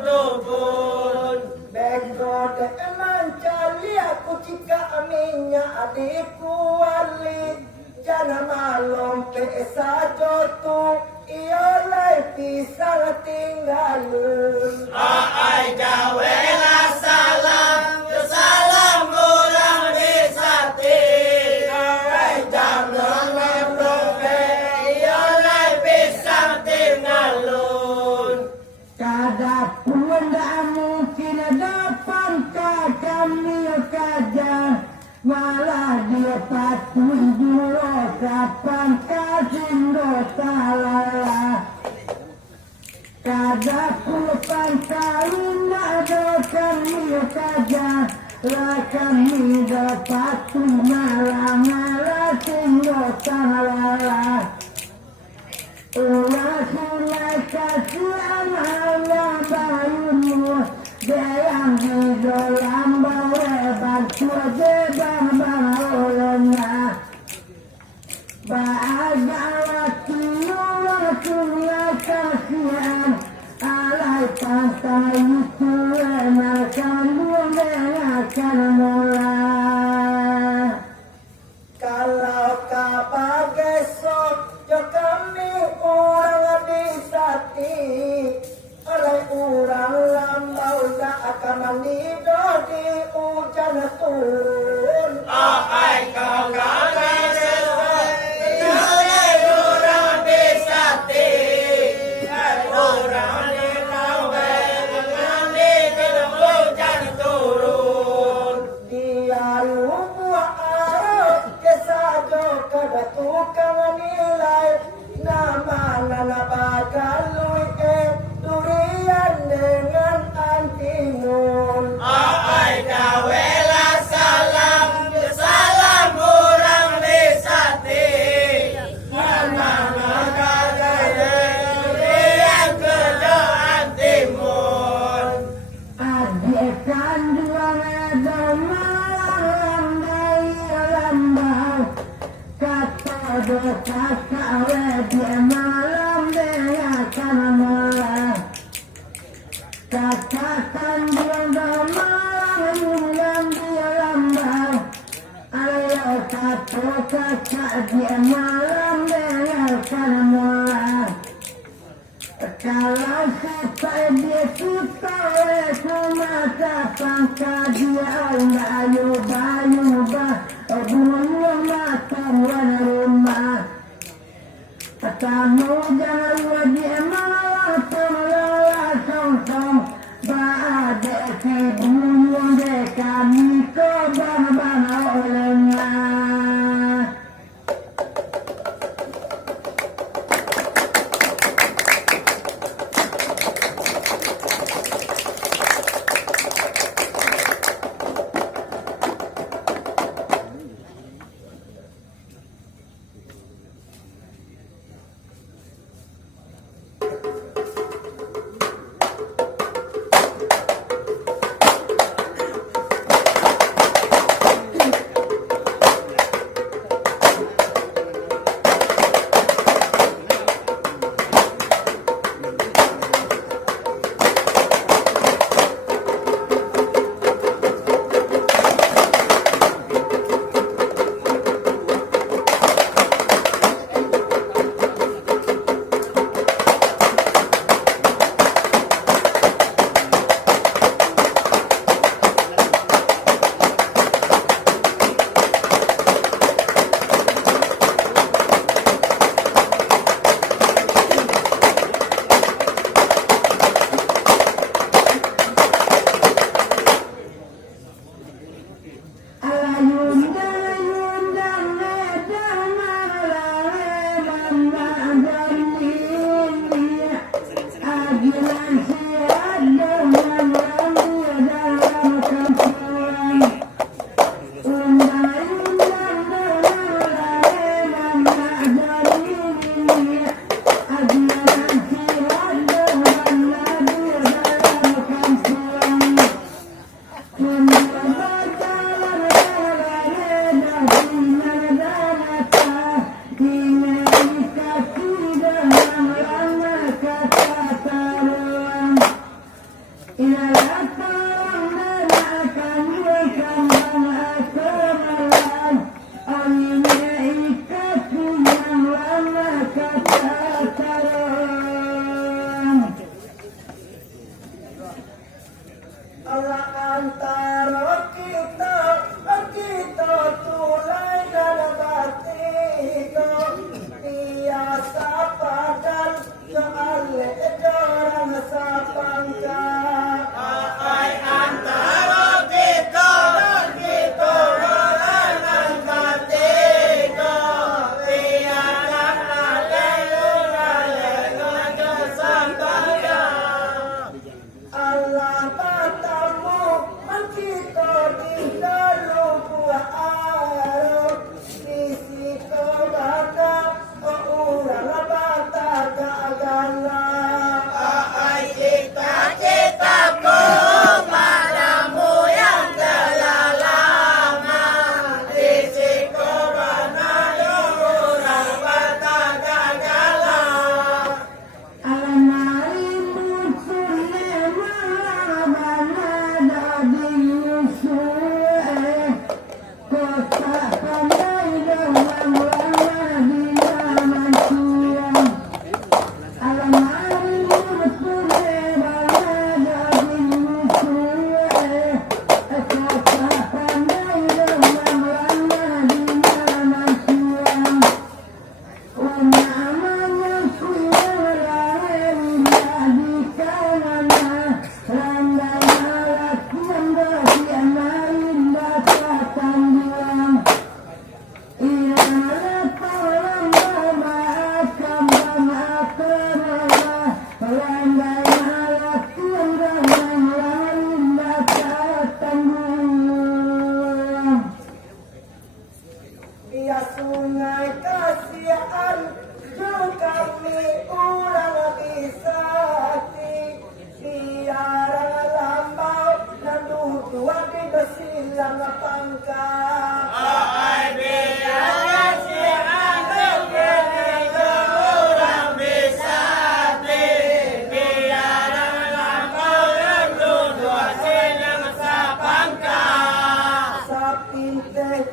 tugun. Bego de mencari aku jika minyak adikku wali. Jangan malam pesa jotu iolai pisang tinggalun. Oi jawela salam, salam orang disati. Oi jangan memprope, iolai pisang tinggalun. Kadapun tak mungkin dapat kami kajar. Malah dia patuh dulu kapan kasih dosa lalah. Kadapun kali ada kami kajar. Lah kami dapat malah dosa lalah. Ulah kasihan Allah bayumu. Yang di dalam bawah bantu jebang bawahnya. Bahagawati Allah kasihan. Alai pantai itu enakan akan mulai. Kalau kabar besok yo kami orang disati. Oleh orang lambau tak akan manido di hujan turun. Oi kau oleh orang disati. Orang di lawe mengambil hujan turun. Dia lupa arah kesajo kada tukang nilai. Nama nana bagalui durian dengan antingun. Oi jawela salam, salam orang disati. Mana yang kedoan timun. Adekan dua malam dari lambau. Kata dosa kawe dia malam dia akan mulai. Katakan dia malam yang dia lambau. Ayo kata dia malam dia akan mulai. Kalau kita dia suka mata pangka dia bayu bunyi mata warna rumah. Kamu jangan wajib malah pengelola song baada si bunyi de kami ko bang olehnya.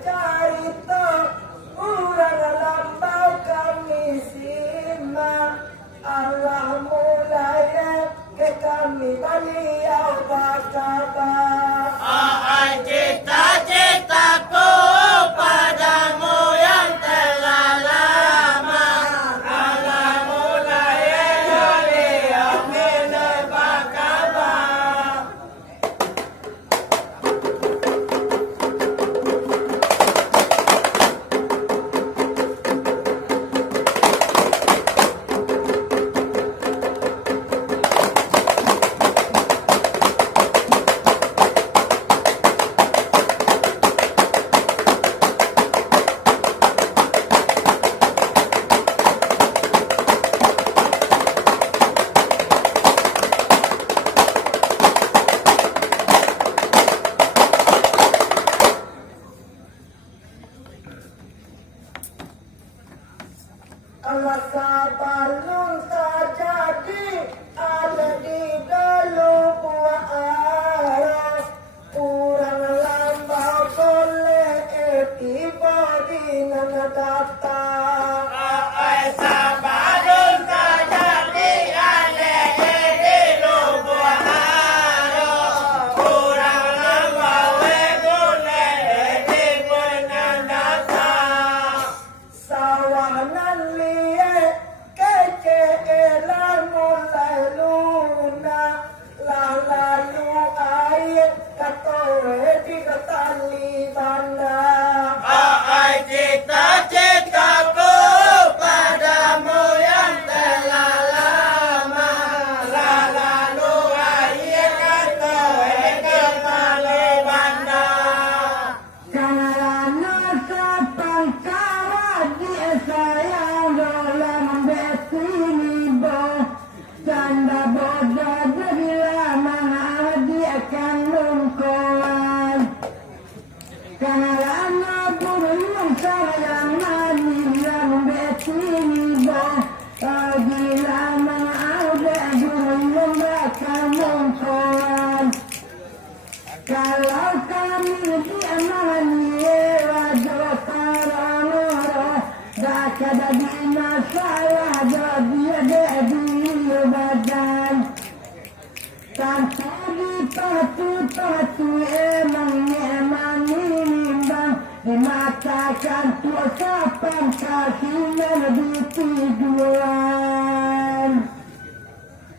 carita urang lambau kami simak Allah mulai ke kami beliau bakaba Ai cita-citaku padamu yang telah lama Allah mulai beliau menebak kabar Allah sabalun terjadi ada di dalam buah aras kurang lambau boleh tiba di nana datang Ai sabarun terjadi ada di lubuk arus kurang lama gule di benar datang sawanan liye kece elan mulai luna lalu air katoe di ketali banda Ai cita-citaku padamu yang telah lama lalu air kata kembali banda Karena sapang kawat dia sayang dalam betini boh Tanda bodoh bila mana dia akan lungkuan Karena burung sayang mani yang betini boh bila mana dia burung akan lungkuan Kalau kami diamani wajah karangoro dak ada di masalah jadi badan tanpa dipatu-patu emang nimbang dimatakan tuasapan kasihnya lebih tujuan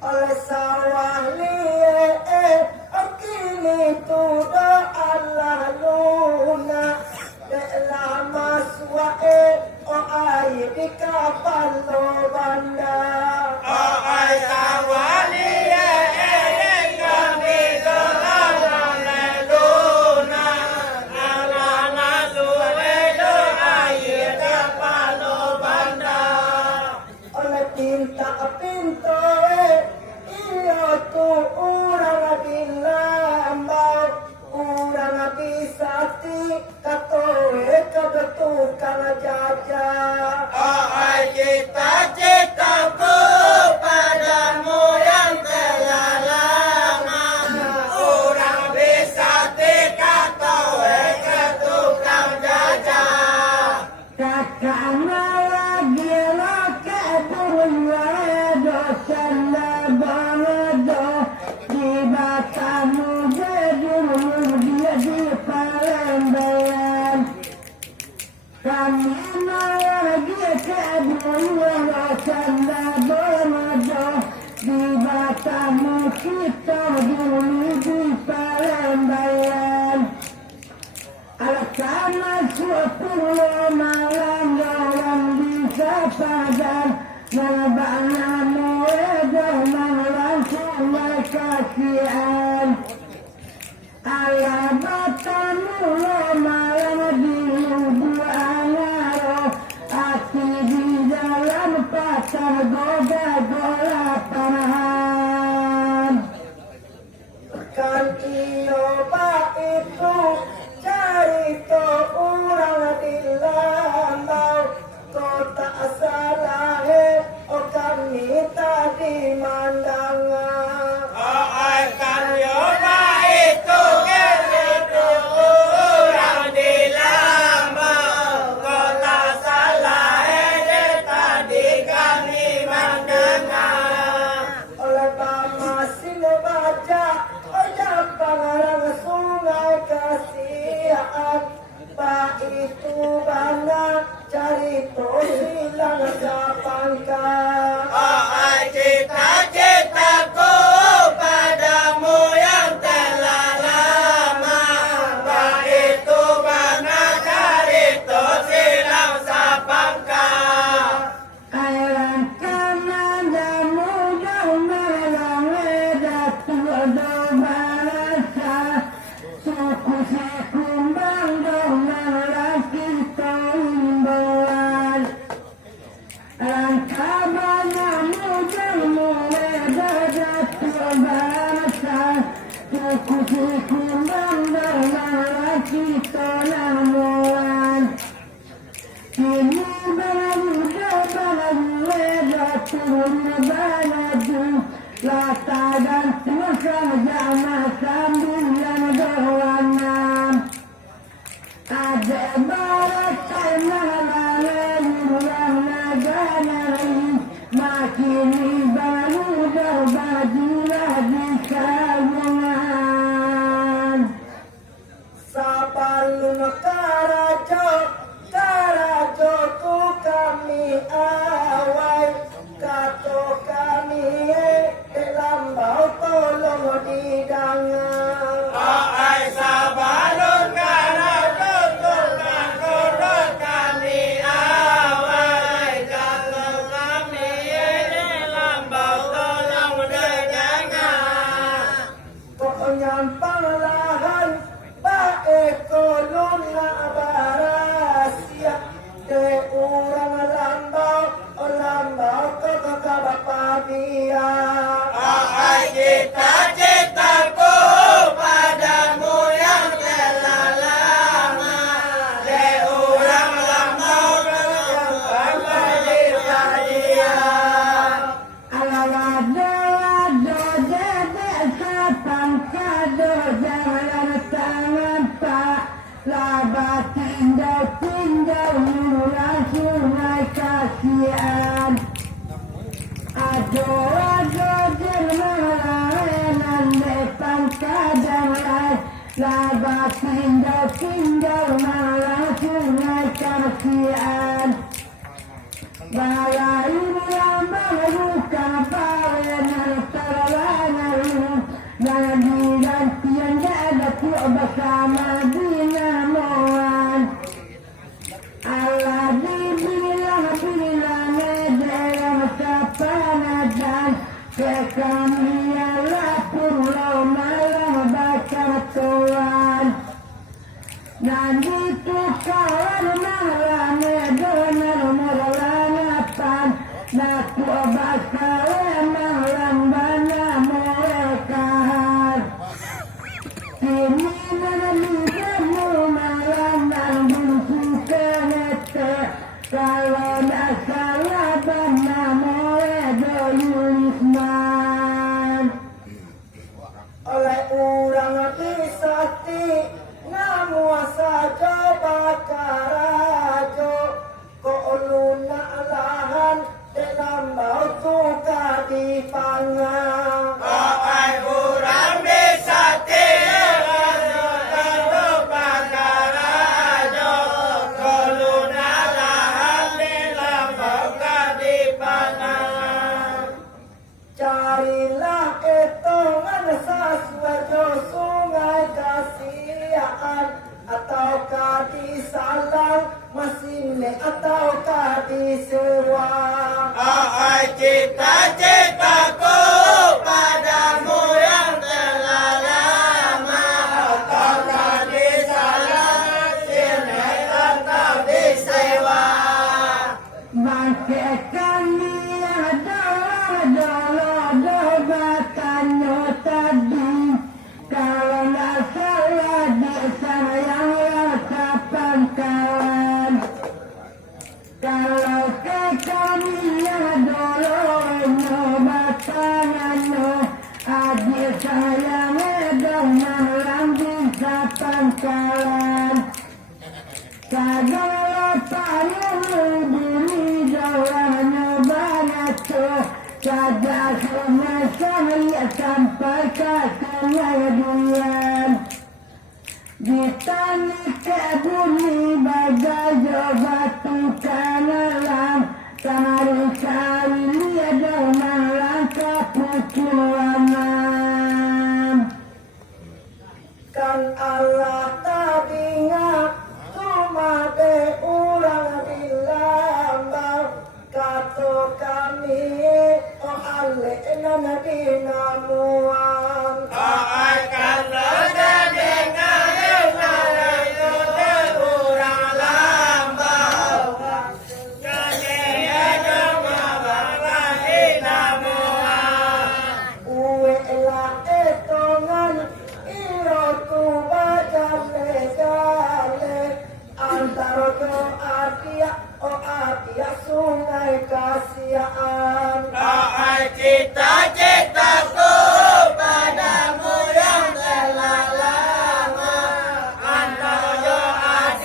oleh sawah liye kini tuda Allah luna lama suae o ai di kapal lo banda Ai sawali kami luna lama suelo air kapalo banda oleh pinta pinto iyo tu urang bilambau urang bisati katoe kebetukan jajah Ai cita-citaku padamu yang telah lama orang bisa dikataui ke tukang jajah Kakaknya lagi lo kebunya dosen lebaran di batamu gedung dia di Palembang kami lagi kebunya dosen lebaran di batamu kita dulu di Palembang Alakana suapurlo malam dalam bisa padan Nalabana muedah langsung kasihan Alabatamu lo malam di lubu angaro Hati di dalam pasar goda-goda panahan kan iyo ba itu carito urang dilambau kota asalahe o kami itu banyak carito silang sapangka. Oh, cita-citaku padamu yang telah lama, begitu banyak carito silang sapangka. Airan kamanda muda malang datu barasa suku sekumbang dong laki tombol. Rangkabana muda muda datu barasa suku sekumbang dong laki tombol. Kini balajuda balajuda turun balaju lata dan tusang jama sambilan doanam. Ada barat malam yang naganai makin baluda baju lagi kawangan. Sabalun karajo tu kami awai, kato kami lambau tolong didangan. Oh, sabalun karajo tukang kurut kami awai, kalau kami lambau tolong dejangan. Kau nyampang lahan baik kolon na barasia de urang lambau kau kabapabia. Oh, cita-citaku padamu yang telah lama, de urang lambau yang dia. Alawado dede sapang kado jalan tangan pak laba tinjau murah sungai kasihan. Ado jelmalan depan kadang lai laba tinjau malah sungai kasihan. Balai lambang buka bawenan terlanang nadiran tiada dapat bersama dinamoan. Allah dibilang dalam sapanadan kekami Allah pulau malam bakar tuan. Nanti tu kawan malam donar merlanapan naku bakal malam bana merekahan. Kini nanti kamu malam bukan kalau dah salah bana doyulisman. Oleh urang disati namu saja bakarajo koluna lahan dalam bau tuka dipangang. Oh, urang disati bakarajo koluna lahan dalam bau kadipangan. Carilah ketongan saswajo sungai kasihan ataukah di salang masine ataukah di sewa. Oh, cita-citaku padamu yang telah lama, ataukah di salang sini atau di sewa. Bangke kami ada batannya tadi. Kalau nak salah di sayang kapan kawan. Kalau ke kami ada batangannya adik sayang dengan lambi kapan kawan. Segala payung bumi jalannya banyak tuh. Saja semua saya sampai ke kemudian. Di tanah ke bumi bagai dengan dinamuan. Akan roda dengan itu terkurang lambau. Kaya kemabala dinamuan. Uwe la etongan iro tu bajale antara to artia sungai kasihan. Cita-citaku padamu yang telah lama. Antara doa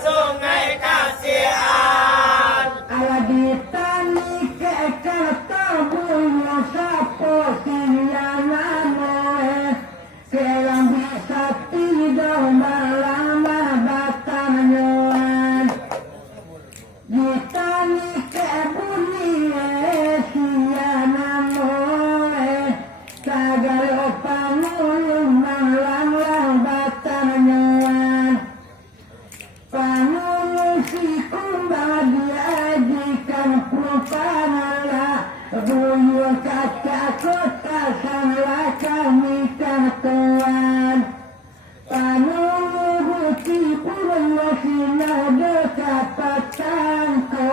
sungai kasihan. Ala ditani ke kata bunyo sapo siyanane selang bisa tidak melama batanyoan. Ditani ke bunyi siyanane sagalo panulung malang batanyoan. Panulung si kumbang diajikan prupanala buyur kaca kota sanla kami katuan. Panulung buti purwo sinado kapatangko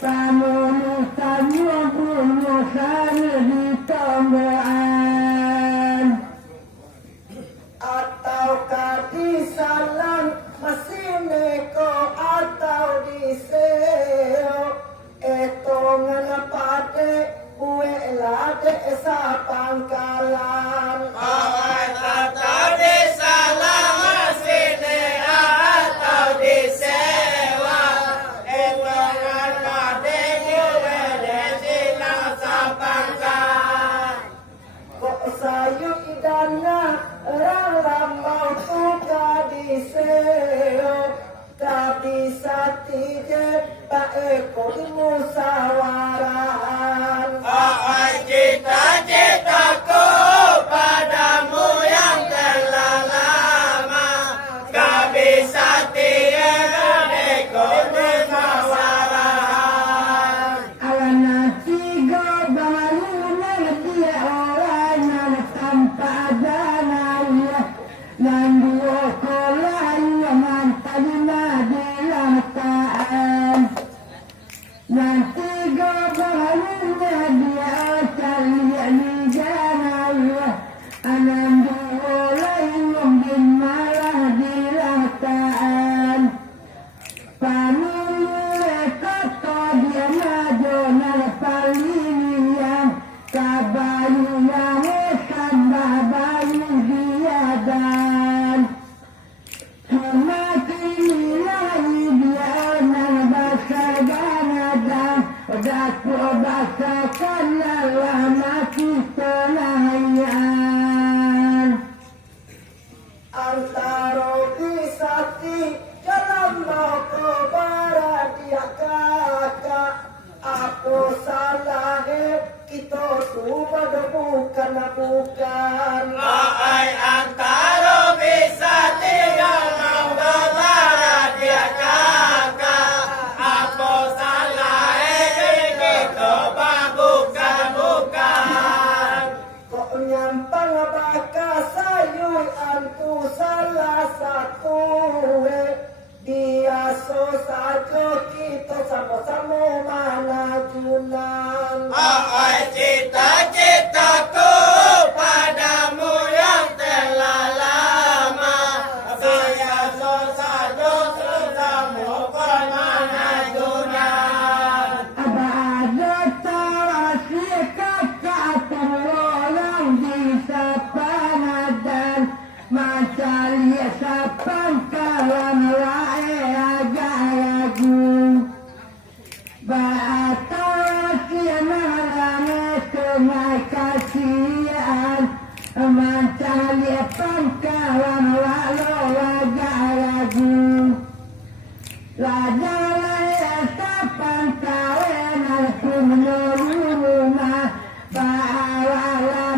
panulung tanyo bunyo sari di tomboan. Ataukah di salang masineko atau di seo etongan pade kue lade sa pangkalan. Atau di salam sini atau di sewa. Etongan pade kue lede sapangkan. Kok sayu idana ralambau tuka di seo tapi satije pak eko di musawarahan. Cita-citaku padamu yang telah lama. Gak bisa tiada ikut musyawarah. Alana tiga baluna dia orangnya tanpa dana dan dua kolanya mantannya dilataan. Dan tiga baluna dia cari jana anan dua lain malah dilataan. Panule kata dia najonal palinian kabayu yang sambah bayu diadan. Semakin nilai dia nabasa ganadan daku basakan lama kita layan. Antara bisati dalam moko baradia kakak. Apa salahnya kita subad bukan. Antara bisa tinggal membawa dia kakak. Apa salah kita bukan. Kok nyampang baka sayur antu salah satu biasa saja kita sama-sama manajunan. Cita-citaku padamu yang telah lama. Saya sosado sesama pemanajunan. Ada tarasi kakak terlolang di sapanadan macali sapang kalam lae agak lagu. Batarasi marane sungai kasihan macali pangkalan lalu agak lagu. Raja laya sapan kawenan kumnuruma bahala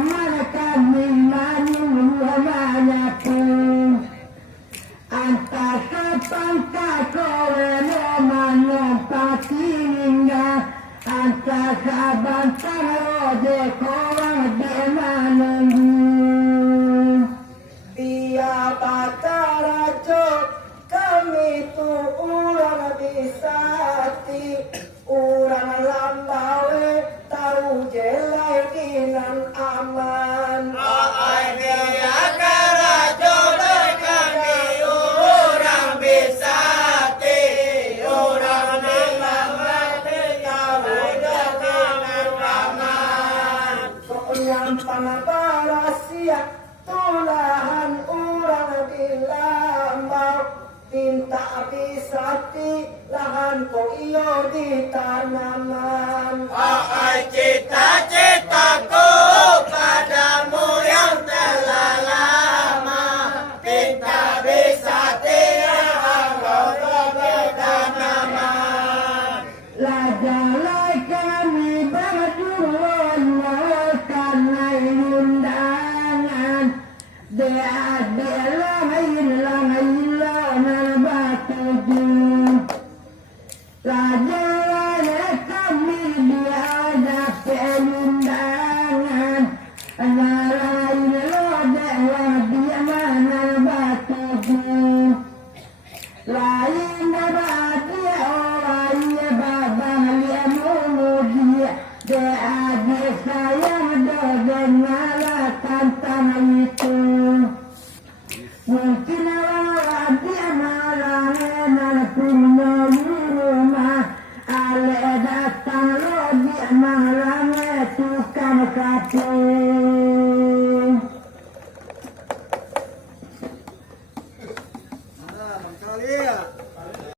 kami manumanya pun anta sapan kakoweno manompati anta saban taro hati lahan kau iyo di tanaman. Ai cita-citaku padamu yang telah lama, minta bisa tiang tanaman. Lajalai kami berdua karena undangan. Dia lain batu. Lajalai kami dia ada undangan. Lain dia mana batu. Lain dia orang babang dia mulu dia adik sayang dengarkan tanah itu. Mungkin awal dia malah punya rumah, ale datang lo dia malah tukang kapung. Bang Kali ya.